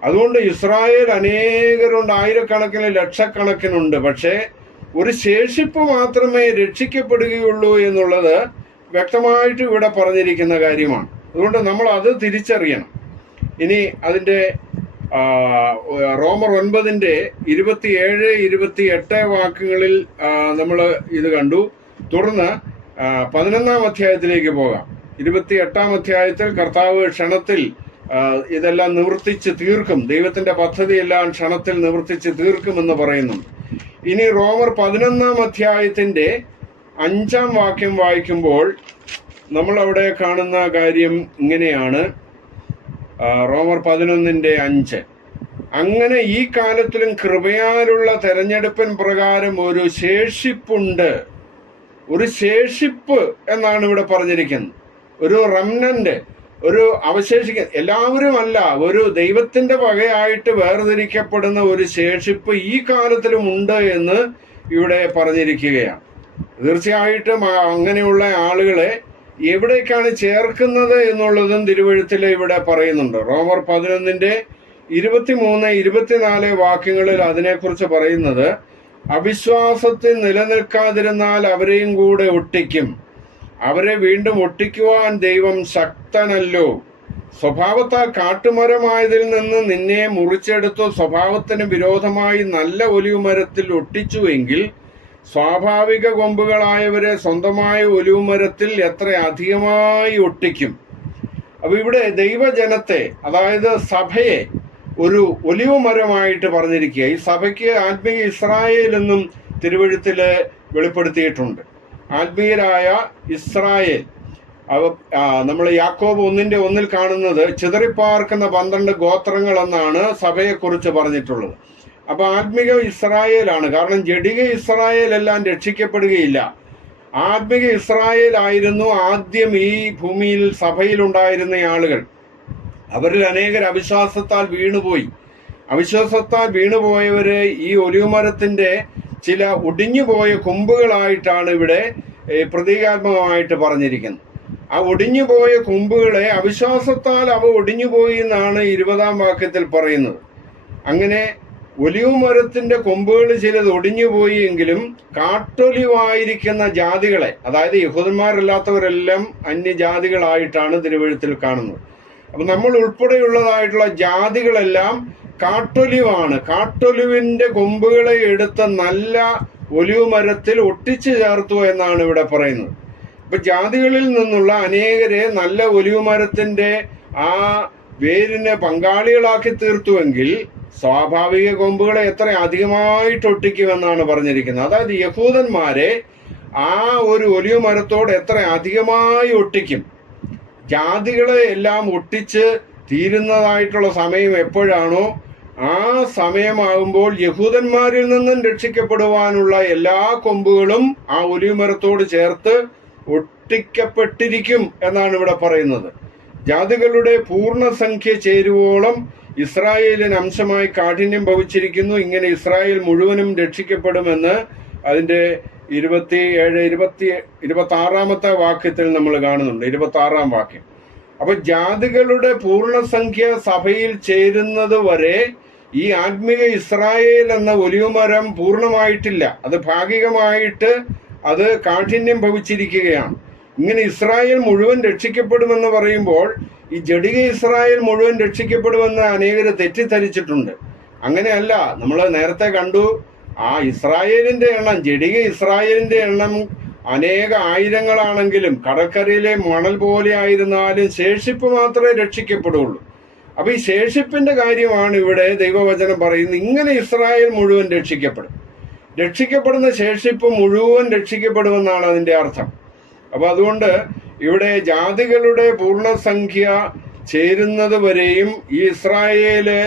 അതുകൊണ്ട് ഇസ്രായേൽ അനേകരുണ്ട്, ആയിരക്കണക്കിന് ലക്ഷക്കണക്കിനുണ്ട്. പക്ഷേ ഒരു ശേഷിപ്പ് മാത്രമേ രക്ഷിക്കപ്പെടുകയുള്ളൂ എന്നുള്ളത് വ്യക്തമായിട്ട് ഇവിടെ പറഞ്ഞിരിക്കുന്ന കാര്യമാണ്. അതുകൊണ്ട് നമ്മൾ അത് തിരിച്ചറിയണം. ഇനി അതിൻ്റെ റോമർ 9:27-28 വാക്യങ്ങളിൽ നമ്മൾ ഇത് കണ്ടു. തുടർന്ന് 11-ാം അധ്യായത്തിലേക്ക് പോകാം. 28-ാം അധ്യായത്തിൽ കർത്താവ് ക്ഷണത്തിൽ ഇതെല്ലാം നിവർത്തിച്ച് തീർക്കും, ദൈവത്തിന്റെ പദ്ധതിയെല്ലാം ക്ഷണത്തിൽ നിവർത്തിച്ച് തീർക്കുമെന്ന് പറയുന്നുണ്ട്. ഇനി റോമർ 11-ാം അധ്യായത്തിന്റെ 5-ാം വാക്യം വായിക്കുമ്പോൾ നമ്മൾ അവിടെ കാണുന്ന കാര്യം ഇങ്ങനെയാണ്. റോമർ 11:5, അങ്ങനെ ഈ കാലത്തിലും കൃപയാലുള്ള തെരഞ്ഞെടുപ്പിൻ പ്രകാരം ഒരു ശേഷിപ്പുണ്ട്. ഒരു ശേഷിപ്പ് എന്നാണ് ഇവിടെ പറഞ്ഞിരിക്കുന്നത്. ഒരു റെമനന്റ്, ഒരു എല്ലാവരും അല്ല, ഒരു ദൈവത്തിന്റെ വകയായിട്ട് വേർതിരിക്കപ്പെടുന്ന ഒരു ശേഷിപ്പ് ഈ കാലത്തിലും ഉണ്ട് എന്ന് ഇവിടെ പറഞ്ഞിരിക്കുകയാണ്. തീർച്ചയായിട്ടും അങ്ങനെയുള്ള ആളുകളെ എവിടേക്കാണ് ചേർക്കുന്നത് എന്നുള്ളതും തിരുവഴുത്തിൽ ഇവിടെ പറയുന്നുണ്ട്. റോമർ 11:23-24 വാക്യങ്ങളിൽ അതിനെക്കുറിച്ച് പറയുന്നത്, അവിശ്വാസത്തിൽ നിലനിൽക്കാതിരുന്നാൽ അവരെയും കൂടെ ഒട്ടിക്കും, അവരെ വീണ്ടും ഒട്ടിക്കുവാൻ ദൈവം ശക്തനല്ലോ. സ്വഭാവത്താൽ കാട്ടുമരമായതിൽ നിന്ന് നിന്നെ മുറിച്ചെടുത്ത് സ്വഭാവത്തിന് വിരോധമായി നല്ല ഒലിവുമരത്തിൽ ഒട്ടിച്ചുവെങ്കിൽ സ്വാഭാവിക കൊമ്പുകളായവരെ സ്വന്തമായ ഒലിവുമരത്തിൽ എത്ര അധികമായി ഒട്ടിക്കും. അപ്പൊ ഇവിടെ ദൈവജനത്തെ, അതായത് സഭയെ, ഒരു ഒലിവുമരമായിട്ട് പറഞ്ഞിരിക്കുക. ഈ സഭയ്ക്ക് ആത്മീയ ഇസ്രായേൽ എന്നും തിരുവഴുത്തില് വെളിപ്പെടുത്തിയിട്ടുണ്ട്. ആത്മീയരായ ഇസ്രായേൽ, നമ്മൾ യാക്കോബ് 1:1 കാണുന്നത് ചിതറിപ്പാർക്കുന്ന 12 ഗോത്രങ്ങൾ എന്നാണ് സഭയെക്കുറിച്ച് പറഞ്ഞിട്ടുള്ളത്. അപ്പൊ ആത്മിക ഇസ്രായേലാണ്. കാരണം ജഡിക ഇസ്രായേൽ എല്ലാം രക്ഷിക്കപ്പെടുകയില്ല. ആത്മിക ഇസ്രായേൽ ആയിരുന്നു ആദ്യം ഈ ഭൂമിയിൽ സഭയിലുണ്ടായിരുന്ന ആളുകൾ. അവരിൽ അനേകർ അവിശ്വാസത്താൽ വീണുപോയി. അവിശ്വാസത്താൽ വീണുപോയവര് ഈ ഒലിവുമരത്തിന്റെ ചില ഒടിഞ്ഞുപോയ കൊമ്പുകളായിട്ടാണ് ഇവിടെ പ്രതീകാത്മകമായിട്ട് പറഞ്ഞിരിക്കുന്നത്. ആ ഒടിഞ്ഞുപോയ കൊമ്പുകളെ അവിശ്വാസത്താൽ അവ ഒടിഞ്ഞുപോയി എന്നാണ് 20-ാം വാക്യത്തിൽ പറയുന്നത്. അങ്ങനെ ഒലിവുമരത്തിന്റെ കൊമ്പുകൾ ചിലത് ഒടിഞ്ഞുപോയി എങ്കിലും കാട്ടൊലിവായിരിക്കുന്ന ജാതികളെ, അതായത് യഹൂദന്മാരല്ലാത്തവരെല്ലാം അന്യജാതികളായിട്ടാണ് തിരുവഴുത്തിൽ കാണുന്നത്. അപ്പൊ നമ്മൾ ഉൾപ്പെടെയുള്ളതായിട്ടുള്ള ജാതികളെല്ലാം കാട്ടൊലിവാണ്. കാട്ടൊലിവിന്റെ കൊമ്പുകളെ എടുത്ത് നല്ല ഒലിവുമരത്തിൽ ഒട്ടിച്ചു ചേർത്തു എന്നാണ് ഇവിടെ പറയുന്നത്. ഇപ്പൊ ജാതികളിൽ നിന്നുള്ള അനേകരെ നല്ല ഒലിവുമരത്തിന്റെ ആ വേരിനെ പങ്കാളികളാക്കി തീർത്തുവെങ്കിൽ സ്വാഭാവിക കൊമ്പുകളെ എത്ര അധികമായിട്ട് ഒട്ടിക്കുമെന്നാണ് പറഞ്ഞിരിക്കുന്നത്. അതായത് യഹൂദന്മാരെ ആ ഒരു ഒലിവുമരത്തോട് എത്ര അധികമായി ഒട്ടിക്കും. ജാതികളെ എല്ലാം ഒട്ടിച്ച് തീരുന്നതായിട്ടുള്ള സമയം എപ്പോഴാണോ ആ സമയമാകുമ്പോൾ യഹൂദന്മാരിൽ നിന്നും രക്ഷിക്കപ്പെടുവാനുള്ള എല്ലാ കൊമ്പുകളും ആ ഒലിവുമരത്തോട് ചേർത്ത് ഒട്ടിക്കപ്പെട്ടിരിക്കും എന്നാണ് ഇവിടെ പറയുന്നത്. ജാതികളുടെ പൂർണ്ണസംഖ്യ ചേരുവോളം ഇസ്രായേലിന് അംശമായി കാഠിന്യം ഭവിച്ചിരിക്കുന്നു. ഇങ്ങനെ ഇസ്രായേൽ മുഴുവനും രക്ഷിക്കപ്പെടുമെന്ന് അതിന്റെ 26-ാമത്തെ വാക്യത്തിൽ നമ്മൾ കാണുന്നുണ്ട്. 26-ാം വാക്യം. അപ്പൊ ജാതികളുടെ പൂർണ്ണസംഖ്യ സഭയിൽ ചേരുന്നത് വരെ ഈ ആത്മീയ ഇസ്രായേൽ എന്ന ഒലിവുമരം പൂർണ്ണമായിട്ടില്ല. അത് ഭാഗികമായിട്ട് അത് കാഠിന്യം ഭവിച്ചിരിക്കുകയാണ്. ഇങ്ങനെ ഇസ്രായേൽ മുഴുവൻ രക്ഷിക്കപ്പെടുമെന്ന് പറയുമ്പോൾ ഈ ജഡിക ഇസ്രായേൽ മുഴുവൻ രക്ഷിക്കപ്പെടുമെന്ന് അനേകർ തെറ്റിദ്ധരിച്ചിട്ടുണ്ട്. അങ്ങനെയല്ല. നമ്മൾ നേരത്തെ കണ്ടു, ആ ഇസ്രായേലിന്റെ എണ്ണം, ജഡിക ഇസ്രായേലിന്റെ എണ്ണം അനേക ആയിരങ്ങളാണെങ്കിലും കടൽക്കരയിലെ മണൽ പോലെ ആയിരുന്നാലും ശേഷിപ്പ് മാത്രമേ രക്ഷിക്കപ്പെടുള്ളൂ. അപ്പൊ ഈ ശേഷിപ്പിന്റെ കാര്യമാണ് ഇവിടെ ദൈവവചനം പറയുന്നത്. ഇങ്ങനെ ഇസ്രായേൽ മുഴുവൻ രക്ഷിക്കപ്പെടുന്ന ശേഷിപ്പ് മുഴുവൻ രക്ഷിക്കപ്പെടുമെന്നാണ് അതിന്റെ അർത്ഥം. അപ്പൊ അതുകൊണ്ട് ഇവിടെ ജാതികളുടെ പൂർണ്ണസംഖ്യ ചേരുന്നത് വരെയും ഈ ഇസ്രായേല്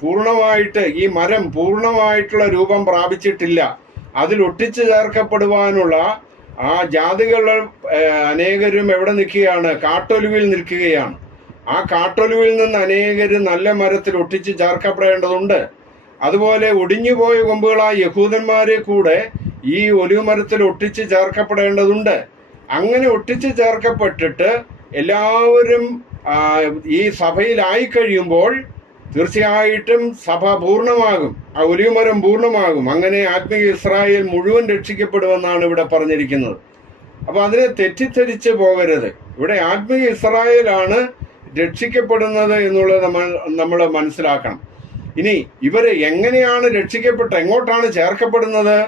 പൂർണ്ണമായിട്ട്, ഈ മരം പൂർണ്ണമായിട്ടുള്ള രൂപം പ്രാപിച്ചിട്ടില്ല. അതിൽ ഒട്ടിച്ചു ചേർക്കപ്പെടുവാനുള്ള ആ ജാതികൾ അനേകരും എവിടെ നിൽക്കുകയാണ്? കാട്ടൊലിവിൽ നിൽക്കുകയാണ്. ആ കാട്ടൊലിവിൽ നിന്ന് അനേകര് നല്ല മരത്തിൽ ഒട്ടിച്ചു ചേർക്കപ്പെടേണ്ടതുണ്ട്. അതുപോലെ ഒടിഞ്ഞുപോയ കൊമ്പുകളായ യഹൂദന്മാരെ കൂടെ ഈ ഒലിവുമരത്തിൽ ഒട്ടിച്ചു ചേർക്കപ്പെടേണ്ടതുണ്ട്. അങ്ങനെ ഒട്ടിച്ചു ചേർക്കപ്പെട്ടിട്ട് എല്ലാവരും ഈ സഭയിലായി കഴിയുമ്പോൾ തീർച്ചയായിട്ടും സഭ പൂർണ്ണമാകും, ആ ഒലിവുമരം പൂർണ്ണമാകും. അങ്ങനെ ആത്മീയ ഇസ്രായേൽ മുഴുവൻ രക്ഷിക്കപ്പെടുമെന്നാണ് ഇവിടെ പറഞ്ഞിരിക്കുന്നത്. അപ്പൊ അതിനെ തെറ്റിദ്ധരിച്ച് പോകരുത്. ഇവിടെ ആത്മീയ ഇസ്രായേലാണ് രക്ഷിക്കപ്പെടുന്നത് എന്നുള്ളത് നമ്മൾ മനസ്സിലാക്കണം. ഇനി ഇവര് എങ്ങനെയാണ് എങ്ങോട്ടാണ് ചേർക്കപ്പെടുന്നത്?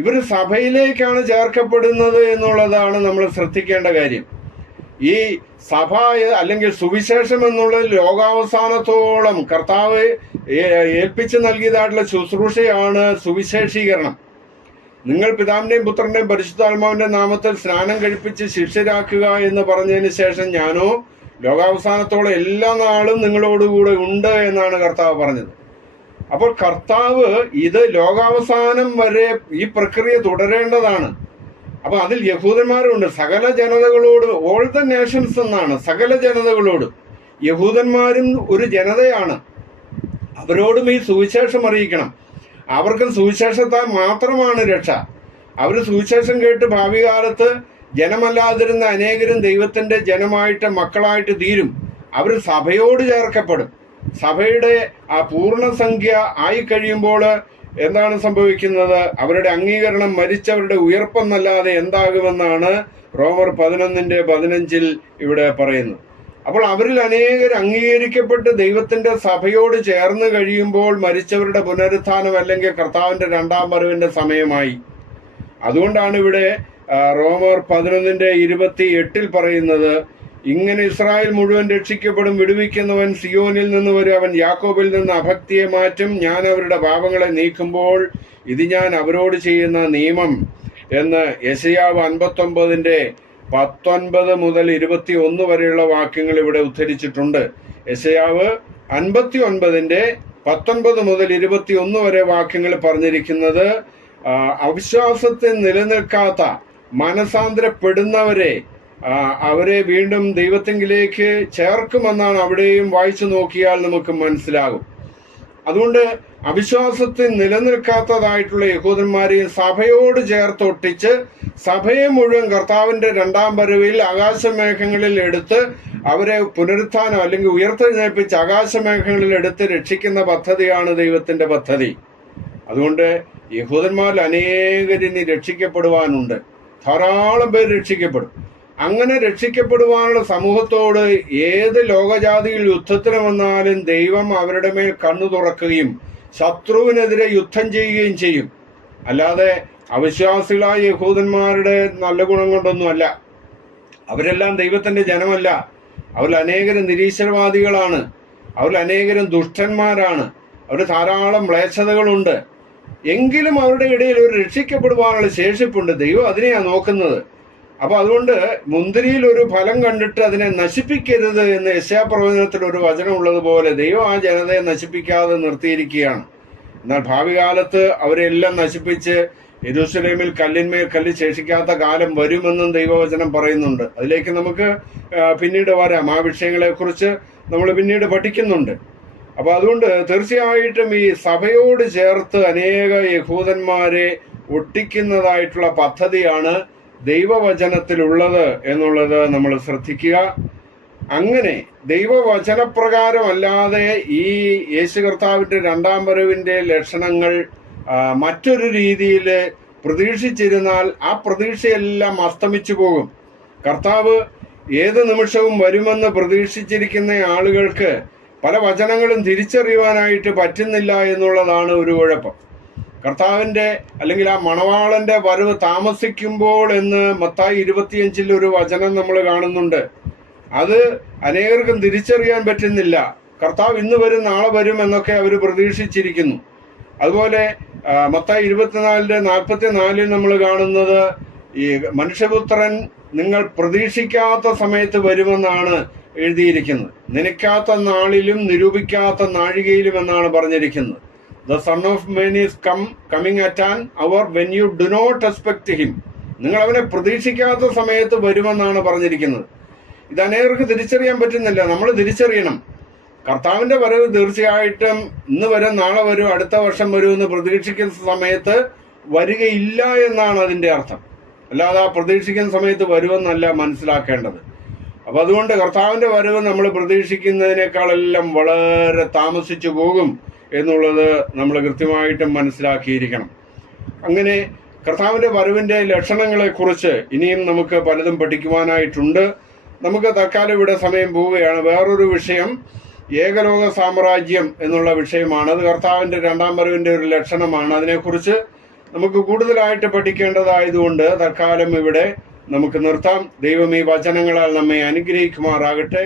ഇവർ സഭയിലേക്കാണ് ചേർക്കപ്പെടുന്നത് എന്നുള്ളതാണ് നമ്മൾ ശ്രദ്ധിക്കേണ്ട കാര്യം. ഈ സഭ അല്ലെങ്കിൽ സുവിശേഷം എന്നുള്ളത് ലോകാവസാനത്തോളം കർത്താവ് ഏൽപ്പിച്ചു നൽകിയതായിട്ടുള്ള ശുശ്രൂഷയാണ് സുവിശേഷീകരണം. നിങ്ങൾ പിതാവിന്റെയും പുത്രന്റെയും പരിശുദ്ധാത്മാവിന്റെ നാമത്തിൽ സ്നാനം കഴിപ്പിച്ച് ശിഷ്യരാക്കുക എന്ന് പറഞ്ഞതിന് ശേഷം ഞാനോ ലോകാവസാനത്തോളം എല്ലാ നാളും നിങ്ങളോടുകൂടെ ഉണ്ട് എന്നാണ് കർത്താവ് പറഞ്ഞത്. അപ്പോൾ കർത്താവ് ഇത് ലോകാവസാനം വരെ ഈ പ്രക്രിയ തുടരേണ്ടതാണ്. അപ്പൊ അതിൽ യഹൂദന്മാരുണ്ട്. സകല ജനതകളോട്, ഓൾ ദ നേഷൻസ് എന്നാണ്, സകല ജനതകളോട്. യഹൂദന്മാരും ഒരു ജനതയാണ്. അവരോടും ഈ സുവിശേഷം അറിയിക്കണം. അവർക്കും സുവിശേഷത്താൽ മാത്രമാണ് രക്ഷ. അവർ സുവിശേഷം കേട്ട് ഭാവി കാലത്ത് ജനമല്ലാതിരുന്ന അനേകരും ദൈവത്തിന്റെ ജനമായിട്ട്, മക്കളായിട്ട് തീരും. അവർ സഭയോട് ചേർക്കപ്പെടും. സഭയുടെ ആ പൂർണ്ണസംഖ്യ ആയി കഴിയുമ്പോൾ എന്താണ് സംഭവിക്കുന്നത്? അവരുടെ അംഗീകരണം മരിച്ചവരുടെ ഉയർപ്പെന്നല്ലാതെ എന്താകുമെന്നാണ് റോമർ 11:15 ഇവിടെ പറയുന്നത്. അപ്പോൾ അവരിൽ അനേകർ അംഗീകരിക്കപ്പെട്ട് ദൈവത്തിന്റെ സഭയോട് ചേർന്ന് കഴിയുമ്പോൾ മരിച്ചവരുടെ പുനരുത്ഥാനം അല്ലെങ്കിൽ കർത്താവിന്റെ രണ്ടാം വരവിന്റെ സമയമായി. അതുകൊണ്ടാണ് ഇവിടെ റോമർ 11:28 പറയുന്നത്, ഇങ്ങനെ ഇസ്രായേൽ മുഴുവൻ രക്ഷിക്കപ്പെടും. വിടുവിക്കുന്നവൻ സിയോനിൽ നിന്ന് വരും, അവൻ യാക്കോബിൽ നിന്ന് അഭക്തിയെ മാറ്റും. ഞാൻ അവരുടെ പാപങ്ങളെ നീക്കുമ്പോൾ ഇത് ഞാൻ അവരോട് ചെയ്യുന്ന നിയമം എന്ന് യെശയ്യാവ് 59:19 മുതൽ 21 വരെയുള്ള വാക്യങ്ങൾ ഇവിടെ ഉദ്ധരിച്ചിട്ടുണ്ട്. യെശയ്യാവ് 59:19 മുതൽ 21 വരെ വാക്യങ്ങൾ പറഞ്ഞിരിക്കുന്നത് അവിശ്വാസത്തിൽ നിലനിൽക്കാത്ത മനസാന്തരപ്പെടുന്നവരെ അവരെ വീണ്ടും ദൈവത്തിങ്കിലേക്ക് ചേർക്കുമെന്നാണ് അവിടെയും വായിച്ചു നോക്കിയാൽ നമുക്ക് മനസ്സിലാകും. അതുകൊണ്ട് അവിശ്വാസത്തിൽ നിലനിൽക്കാത്തതായിട്ടുള്ള യഹൂദന്മാരെയും സഭയോട് ചേർത്തൊട്ടിച്ച് സഭയെ മുഴുവൻ കർത്താവിന്റെ രണ്ടാം വരവിൽ ആകാശമേഘങ്ങളിൽ എടുത്ത് അവരെ പുനരുത്ഥാനം അല്ലെങ്കിൽ ഉയർത്തെഴുന്നേൽപ്പിച്ച് ആകാശമേഘങ്ങളിൽ എടുത്ത് രക്ഷിക്കുന്ന പദ്ധതിയാണ് ദൈവത്തിന്റെ പദ്ധതി. അതുകൊണ്ട് യഹൂദന്മാരിൽ അനേകരിനി രക്ഷിക്കപ്പെടുവാനുണ്ട്. ധാരാളം പേര് രക്ഷിക്കപ്പെടും. അങ്ങനെ രക്ഷിക്കപ്പെടുവാനുള്ള സമൂഹത്തോട് ഏത് ലോകജാതിയിൽ യുദ്ധത്തിന് വന്നാലും ദൈവം അവരുടെ മേൽ കണ്ണു തുറക്കുകയും ശത്രുവിനെതിരെ യുദ്ധം ചെയ്യുകയും ചെയ്യും. അല്ലാതെ അവിശ്വാസികളായ യഹൂദന്മാരുടെ നല്ല ഗുണം കൊണ്ടൊന്നുമല്ല. അവരെല്ലാം ദൈവത്തിന്റെ ജനമല്ല. അവരിൽ അനേകരും നിരീശ്വരവാദികളാണ്. അവരിൽ അനേകരും ദുഷ്ടന്മാരാണ്. അവർ ധാരാളം മ്ലേച്ഛതകളുണ്ട്. എങ്കിലും അവരുടെ ഇടയിൽ ഒരു രക്ഷിക്കപ്പെടുവാനുള്ള ശേഷിപ്പുണ്ട്. ദൈവം അതിനെയാണ് നോക്കുന്നത്. അപ്പൊ അതുകൊണ്ട് മുന്തിരിയിൽ ഒരു ഫലം കണ്ടിട്ട് അതിനെ നശിപ്പിക്കരുത് എന്ന് യെശയ്യാപ്രവചനത്തിൽ ഒരു വചനം ഉള്ളതുപോലെ ദൈവം ആ ജനതയെ നശിപ്പിക്കാതെ നിർത്തിയിരിക്കുകയാണ്. എന്നാൽ ഭാവി കാലത്ത് അവരെല്ലാം നശിപ്പിച്ച് യെരൂശലേമിൽ കല്ലിന്മേൽ കല്ല് ശേഷിക്കാത്ത കാലം വരുമെന്നും ദൈവവചനം പറയുന്നുണ്ട്. അതിലേക്ക് നമുക്ക് പിന്നീട് വരാം. ആ വിഷയങ്ങളെക്കുറിച്ച് നമ്മൾ പിന്നീട് പഠിക്കുന്നുണ്ട്. അപ്പൊ അതുകൊണ്ട് തീർച്ചയായിട്ടും ഈ സഭയോട് ചേർത്ത് അനേക യഹൂദന്മാരെ ഒട്ടിക്കുന്നതായിട്ടുള്ള പദ്ധതിയാണ് ദൈവവചനത്തിലുള്ളത് എന്നുള്ളത് നമ്മൾ ശ്രദ്ധിക്കുക. അങ്ങനെ ദൈവവചനപ്രകാരമല്ലാതെ ഈ യേശു കർത്താവിന്റെ രണ്ടാം വരവിന്റെ ലക്ഷണങ്ങൾ മറ്റൊരു രീതിയിൽ പ്രതീക്ഷിച്ചിരുന്നാൽ ആ പ്രതീക്ഷയെല്ലാം അസ്തമിച്ചു പോകും. കർത്താവ് ഏത് നിമിഷവും വരുമെന്ന് പ്രതീക്ഷിച്ചിരിക്കുന്ന ആളുകൾക്ക് പല വചനങ്ങളും തിരിച്ചറിയുവാനായിട്ട് പറ്റുന്നില്ല എന്നുള്ളതാണ് ഒരു കുഴപ്പം. കർത്താവിന്റെ അല്ലെങ്കിൽ ആ മണവാളന്റെ വരവ് താമസിക്കുമ്പോൾ എന്ന് മത്തായി 25 ഒരു വചനം നമ്മൾ കാണുന്നുണ്ട്. അത് അനേകർക്കും തിരിച്ചറിയാൻ പറ്റുന്നില്ല. കർത്താവ് ഇന്ന് വരും നാളെ വരും എന്നൊക്കെ അവർ പ്രതീക്ഷിച്ചിരിക്കുന്നു. അതുപോലെ മത്തായി 24:44 നമ്മൾ കാണുന്നത് ഈ മനുഷ്യപുത്രൻ നിങ്ങൾ പ്രതീക്ഷിക്കാത്ത സമയത്ത് വരുമെന്നാണ് എഴുതിയിരിക്കുന്നത്. നനയ്ക്കാത്ത നാളിലും നിരൂപിക്കാത്ത നാഴികയിലും എന്നാണ് പറഞ്ഞിരിക്കുന്നത്. The Son of Man is coming at an hour when you do not expect him. നിങ്ങൾ അവനെ പ്രതീക്ഷിക്കാത്ത സമയത്ത് വരുമെന്നാണ് പറഞ്ഞിരിക്കുന്നത്. ഇത് അനേകർക്ക് തിരിച്ചറിയാൻ പറ്റുന്നില്ല. നമ്മൾ തിരിച്ചറിയണം. കർത്താവിന്റെ വരവ് തീർച്ചയായിട്ടും ഇന്ന് വരും നാളെ വരും അടുത്ത വർഷം വരുമെന്ന് പ്രതീക്ഷിക്കുന്ന സമയത്ത് വരികയില്ല എന്നാണ് അതിന്റെ അർത്ഥം. അല്ലാതെ ആ പ്രതീക്ഷിക്കുന്ന സമയത്ത് വരുമെന്നല്ല മനസ്സിലാക്കേണ്ടത്. അപ്പൊ അതുകൊണ്ട് കർത്താവിന്റെ വരവ് നമ്മൾ പ്രതീക്ഷിക്കുന്നതിനേക്കാളെല്ലാം വളരെ താമസിച്ചു പോകും എന്നുള്ളത് നമ്മൾ കൃത്യമായിട്ടും മനസ്സിലാക്കിയിരിക്കണം. അങ്ങനെ കർത്താവിന്റെ വരവിന്റെ ലക്ഷണങ്ങളെ കുറിച്ച് ഇനിയും നമുക്ക് പലതും പഠിക്കുവാനായിട്ടുണ്ട്. നമുക്ക് തൽക്കാലം ഇവിടെ സമയം പോവുകയാണ്. വേറൊരു വിഷയം ഏകലോക സാമ്രാജ്യം എന്നുള്ള വിഷയമാണ്. അത് കർത്താവിന്റെ രണ്ടാം വരവിന്റെ ഒരു ലക്ഷണമാണ്. അതിനെക്കുറിച്ച് നമുക്ക് കൂടുതലായിട്ട് പഠിക്കേണ്ടതായതുകൊണ്ട് തൽക്കാലം ഇവിടെ നമുക്ക് നിർത്താം. ദൈവം ഈ വചനങ്ങളാൽ നമ്മെ അനുഗ്രഹിക്കുമാറാകട്ടെ.